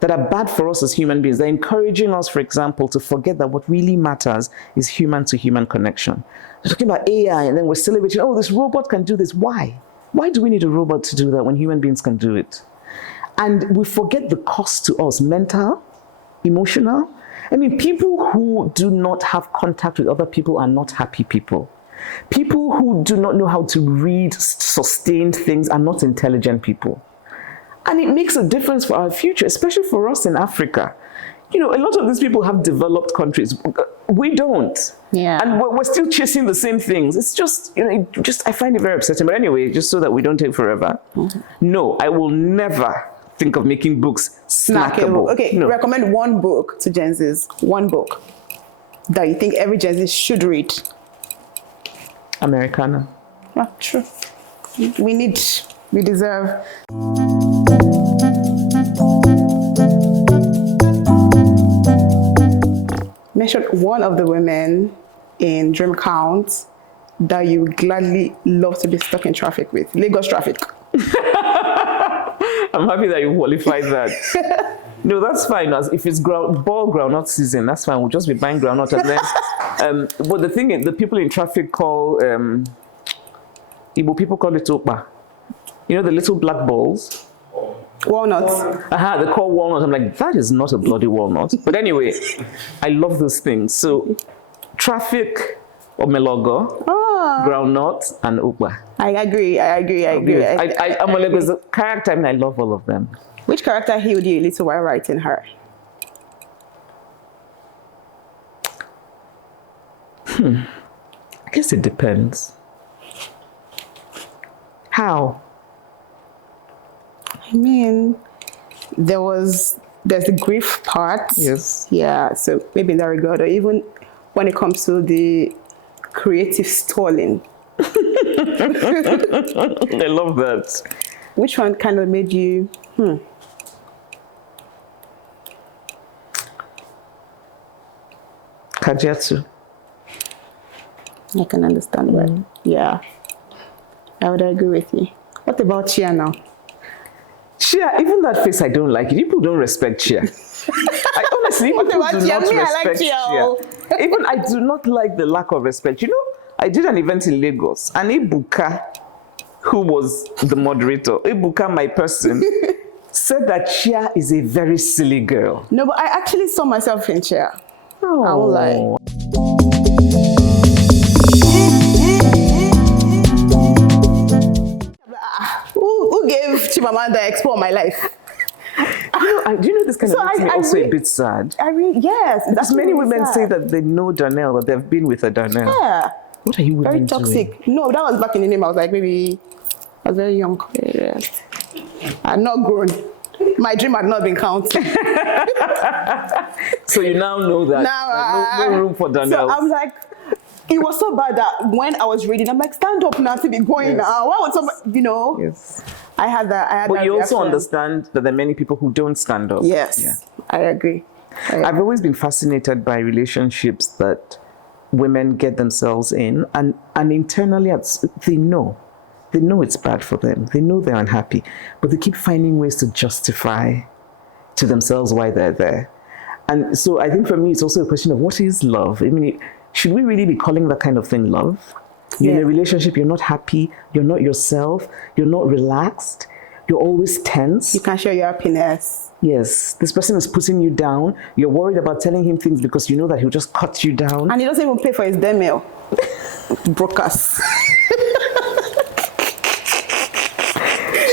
that are bad for us as human beings. They're encouraging us, for example, to forget that what really matters is human-to-human connection. They're talking about AI, and then we're celebrating, this robot can do this. Why? Why do we need a robot to do that when human beings can do it? And we forget the cost to us, mental, emotional. I mean, people who do not have contact with other people are not happy people. People who do not know how to read sustained things are not intelligent people. And it makes a difference for our future, especially for us in Africa. A lot of these people have developed countries. We don't. Yeah. And we're still chasing the same things. It's just, I find it very upsetting. But anyway, just so that we don't take forever. Mm-hmm. No, I will never think of making books snackable. Okay, no. Recommend one book to Gen Zs. One book that you think every Gen Z should read. Americana. True. We deserve. Mention one of the women in Dream Count that you would gladly love to be stuck in traffic with. Lagos traffic. I'm happy that you qualified that. No, that's fine. If it's ball groundnut season, that's fine. We'll just be buying groundnut and then. But the thing is, the people in traffic call Igbo people call it okpa. The little black balls. Walnuts. They call walnuts. I'm like, that is not a bloody walnut. But anyway, I love those things. So, traffic, omelogo, groundnut, and okpa. I agree. I'm a Lagos character, I love all of them. Which character healed you a little while writing her? I guess it depends. How? I mean, there's the grief part. Yes. Yeah, so maybe in that regard, or even when it comes to the creative stalling. I love that. Which one kind of made you, Kajiatsu. I can understand that. Yeah, I would agree with you. What about Chia now? Chia, even that face, I don't like it. People don't respect Chia. I honestly, What people about do Chia? not Me, I respect like Chia. Chia. Even I do not like the lack of respect. You know, I did an event in Lagos, and Ibuka, who was the moderator, Ibuka, my person, said that Chia is a very silly girl. No, but I actually saw myself in Chia. I won't lie. Who gave Chimamanda expo on my life? Do you know this kind of makes me also a bit sad? Yes. Because many women say that they know Darnell, but they've been with a Darnell. Yeah. What are you women Very toxic. Doing? No, that was back in the name. I was like, maybe I was very young. Yeah. I had not grown. My dream had not been counted. So you now know that no room for Darnell. So I'm like, it was so bad that when I was reading, I'm like, stand up now to be going now. Why would somebody, you know? Yes. I had that. But you also understand that there are many people who don't stand up. Yes. Yeah. I agree. I've always been fascinated by relationships that women get themselves in, and internally they know it's bad for them. They know they're unhappy, but they keep finding ways to justify to themselves why they're there. And so I think for me, it's also a question of what is love? I mean, should we really be calling that kind of thing love? You're in a relationship, you're not happy, you're not yourself, you're not relaxed, you're always tense. You can't show your happiness. Yes, this person is putting you down. You're worried about telling him things because you know that he'll just cut you down. And he doesn't even pay for his demo. Brokers.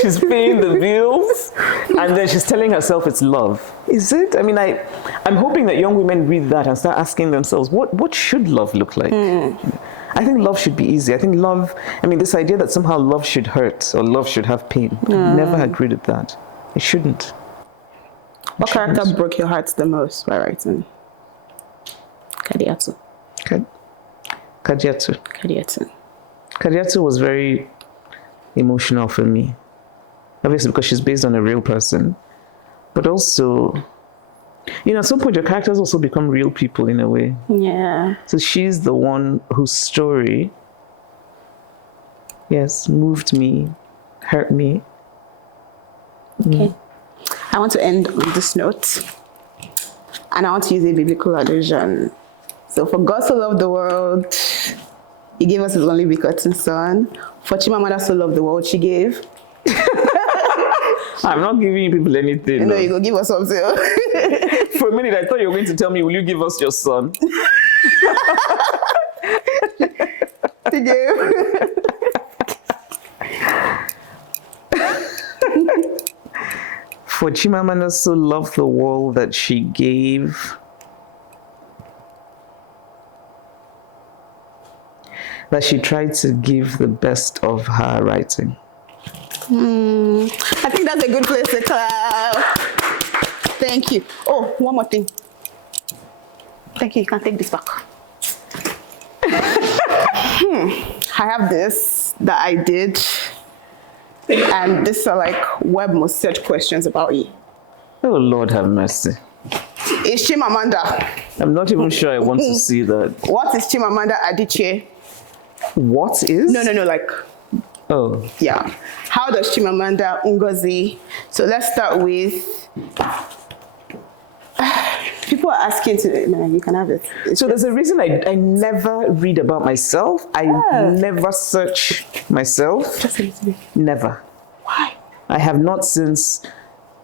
She's paying the bills, and then she's telling herself it's love. Is it? I mean, I'm hoping that young women read that and start asking themselves, what should love look like? I think love should be easy. I think love, this idea that somehow love should hurt or love should have pain. Never agreed with that. It shouldn't. What character broke your heart the most by writing? Kajiatsu. Kajiatsu was very emotional for me. Obviously because she's based on a real person. But also, at some point your characters also become real people in a way. Yeah. So she's the one whose story, moved me, hurt me. Okay. I want to end on this note. And I want to use a biblical allusion. So for God so loved the world, he gave us his only begotten son. For Chimamanda so loved the world, she gave. I'm not giving people anything. No, you go give us something. For a minute, I thought you were going to tell me, will you give us your son? She gave. For Chimamanda so loved the world that she gave. That she tried to give the best of her writing. I think that's a good place to clap. Thank you. Oh, one more thing. Thank you. You can take this back. I have this that I did. And these are like web most search questions about you. Oh, Lord have mercy. Is Chimamanda? I'm not even sure I want to see that. What is Chimamanda Adichie? What is? No, like. Oh. Yeah. How does Chimamanda Ngozi? So let's start with. People are asking to. You can have it. So there's a reason I never read about myself. I never search myself. Just a little bit. Never. Why? I have not since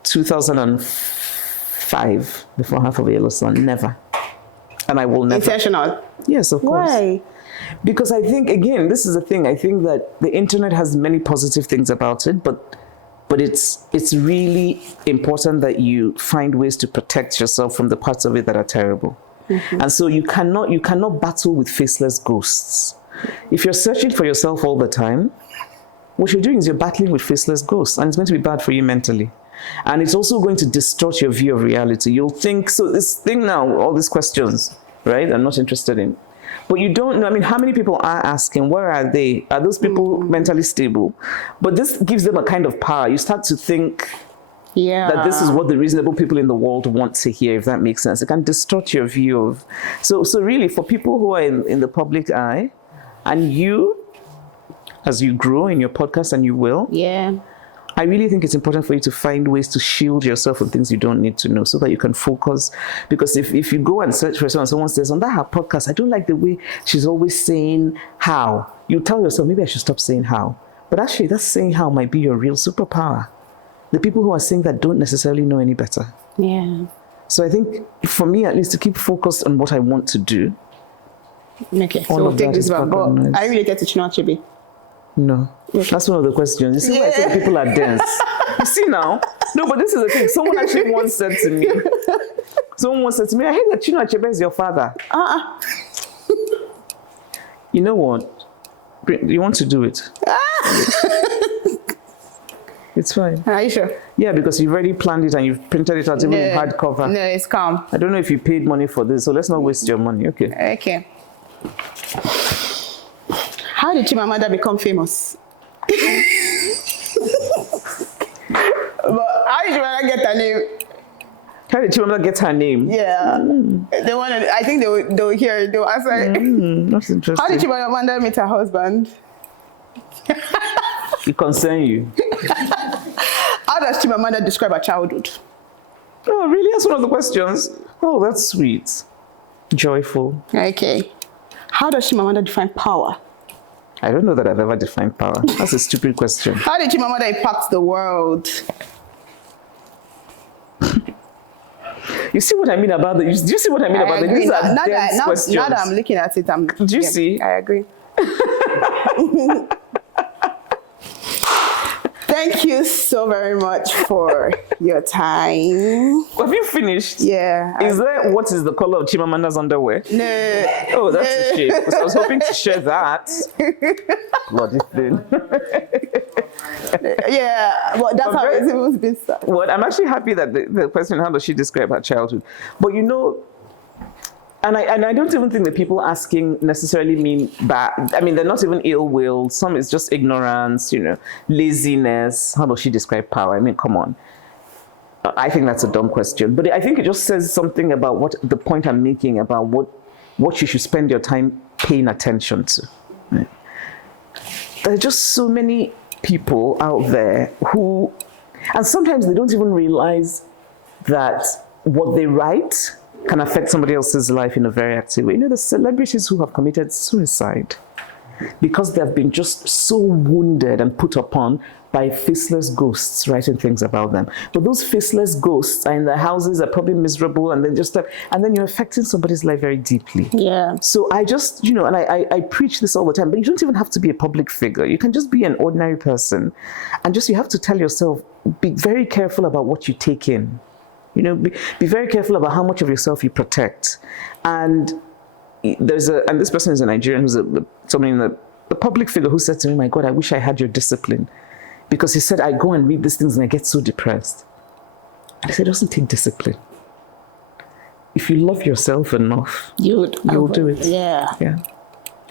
2005, before Half of a Yellow Sun. Never. And I will never. Intentional? Yes, of course. Why? Because I think, again, this is the thing. I think that the internet has many positive things about it, but it's really important that you find ways to protect yourself from the parts of it that are terrible. And so you cannot battle with faceless ghosts. If you're searching for yourself all the time, what you're doing is you're battling with faceless ghosts, and it's meant to be bad for you mentally. And it's also going to distort your view of reality. You'll think, so this thing now, all these questions, right, I'm not interested in. But you don't know, I mean, how many people are asking, where are they? Are those people mentally stable? But this gives them a kind of power. You start to think that this is what the reasonable people in the world want to hear, if that makes sense. It can distort your view of... So really, for people who are in the public eye, and you, as you grow in your podcast, and you will, I really think it's important for you to find ways to shield yourself from things you don't need to know so that you can focus. Because if you go and search for someone says, on that her podcast, I don't like the way she's always saying how. You tell yourself, maybe I should stop saying how. But actually, that saying how might be your real superpower. The people who are saying that don't necessarily know any better. Yeah. So I think, for me at least, to keep focused on what I want to do. Okay, so we'll take this one. But are you related to Chinua Achebe? No. Okay. That's one of the questions. You see why I say people are dense? You see now? No, but this is the thing. Someone actually once said to me, I heard that Chinua Achebe is your father. You know what? You want to do it? It's fine. Are you sure? Yeah, because you've already planned it and you've printed it out even in hardcover. No, it's calm. I don't know if you paid money for this, so let's not waste your money. Okay. Okay. How did Chimamanda become famous? But how did Chimamanda get her name? How did Chimamanda get her name? Yeah. They wanted, I think they'll hear it. They'll answer. That's interesting. How did Chimamanda meet her husband? It concerns you. How does Chimamanda describe her childhood? Oh, really? That's one of the questions. Oh, that's sweet. Joyful. Okay. How does Chimamanda define power? I don't know that I've ever defined power. That's a stupid question. How did Chimamanda impact the world? You see what I mean about this? Do you see what I mean about this? These are dense questions. Now that I'm looking at it, do you see? I agree. Thank you so very much for your time. Have you finished? Yeah. What is the color of Chimamanda's underwear? No. Oh, that's a shame. Because I was hoping to share that. Bloody thing. Yeah, well, that's how it's even been started. Well, I'm actually happy that the question, how does she describe her childhood? But you know, and I don't even think the people asking necessarily mean bad. I mean, they're not even ill will. Some is just ignorance, laziness. How does she describe power? I mean, come on. I think that's a dumb question. But I think it just says something about what the point I'm making about what you should spend your time paying attention to. Right? There are just so many people out there who, and sometimes they don't even realize that what they write can affect somebody else's life in a very active way. The celebrities who have committed suicide because they've been just so wounded and put upon by faceless ghosts writing things about them. But those faceless ghosts are in their houses, are probably miserable, and then you're affecting somebody's life very deeply. Yeah. So I just, and I preach this all the time, but you don't even have to be a public figure. You can just be an ordinary person, and you have to tell yourself, be very careful about what you take in. Be very careful about how much of yourself you protect. And and this person is a Nigerian who's somebody in the public figure who said to me, my God, I wish I had your discipline. Because he said, I go and read these things and I get so depressed. And I said, it doesn't take discipline. If you love yourself enough, you'll do it. Yeah.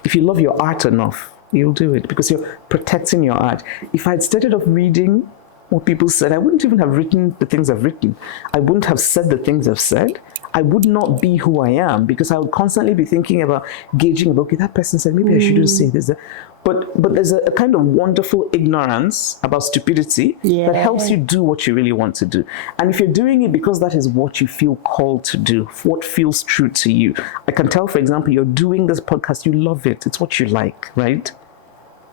If you love your art enough, you'll do it because you're protecting your art. If I'd started off reading what people said, I wouldn't even have written the things I've written. I wouldn't have said the things I've said. I would not be who I am because I would constantly be thinking about gauging, okay, that person said, maybe I shouldn't say this. But there's a kind of wonderful ignorance about stupidity that helps you do what you really want to do. And if you're doing it because that is what you feel called to do, what feels true to you. I can tell, for example, you're doing this podcast, you love it. It's what you like, right?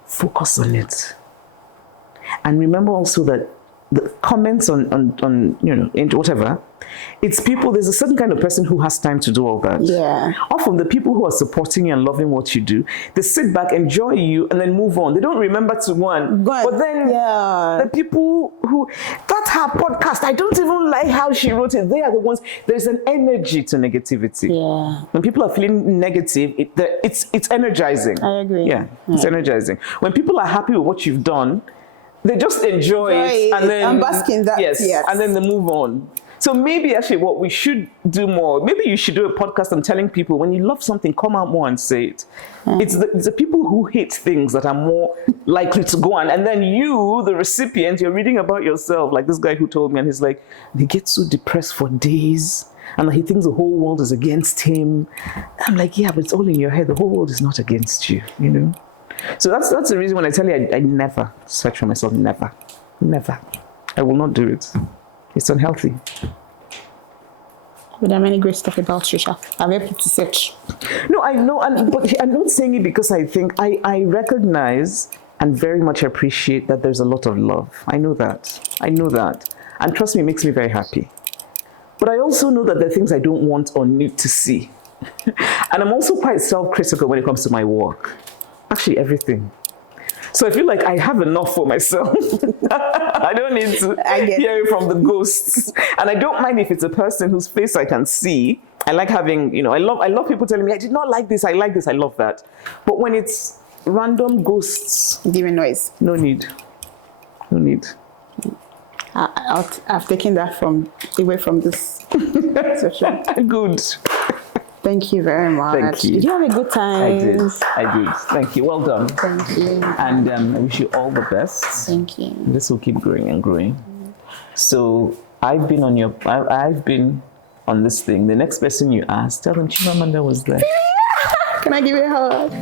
Focus on it. And remember also that the comments on whatever, it's people, there's a certain kind of person who has time to do all that. Yeah. Often the people who are supporting you and loving what you do, they sit back, enjoy you, and then move on. They don't remember to go on. But then the people who, that's her podcast, I don't even like how she wrote it. They are the ones, there's an energy to negativity. Yeah. When people are feeling negative, it's energizing. I agree. Yeah, it's energizing. When people are happy with what you've done, They just enjoy it, and then I'm basking that. Yes, and then they move on. So maybe actually what we should do more, maybe you should do a podcast on telling people when you love something, come out more and say it. It's the people who hate things that are more likely to go on. And then you, the recipient, you're reading about yourself, like this guy who told me, and he's like, they get so depressed for days. And he thinks the whole world is against him. I'm like, yeah, but it's all in your head. The whole world is not against you, you know? So that's the reason when I tell you, I never search for myself, never. I will not do it. It's unhealthy. But there are many great stuff about Trisha. I'm able to search. No, I know, but I'm not saying it because I think I recognize and very much appreciate that there's a lot of love. I know that. And trust me, it makes me very happy. But I also know that there are things I don't want or need to see. And I'm also quite self-critical when it comes to my work. Actually, everything. So I feel like I have enough for myself. I don't need to hear it from the ghosts. And I don't mind if it's a person whose face I can see. I like having, I love people telling me, I did not like this, I like this, I love that. But when it's random ghosts, giving noise. No need. I've taken that away from this session. Good. Thank you very much. Thank you. Did you have a good time? I did. Thank you. Well done. Thank you. And I wish you all the best. Thank you. This will keep growing and growing. So I've been on this thing. The next person you ask, tell them Chimamanda was there. Can I give you a hug?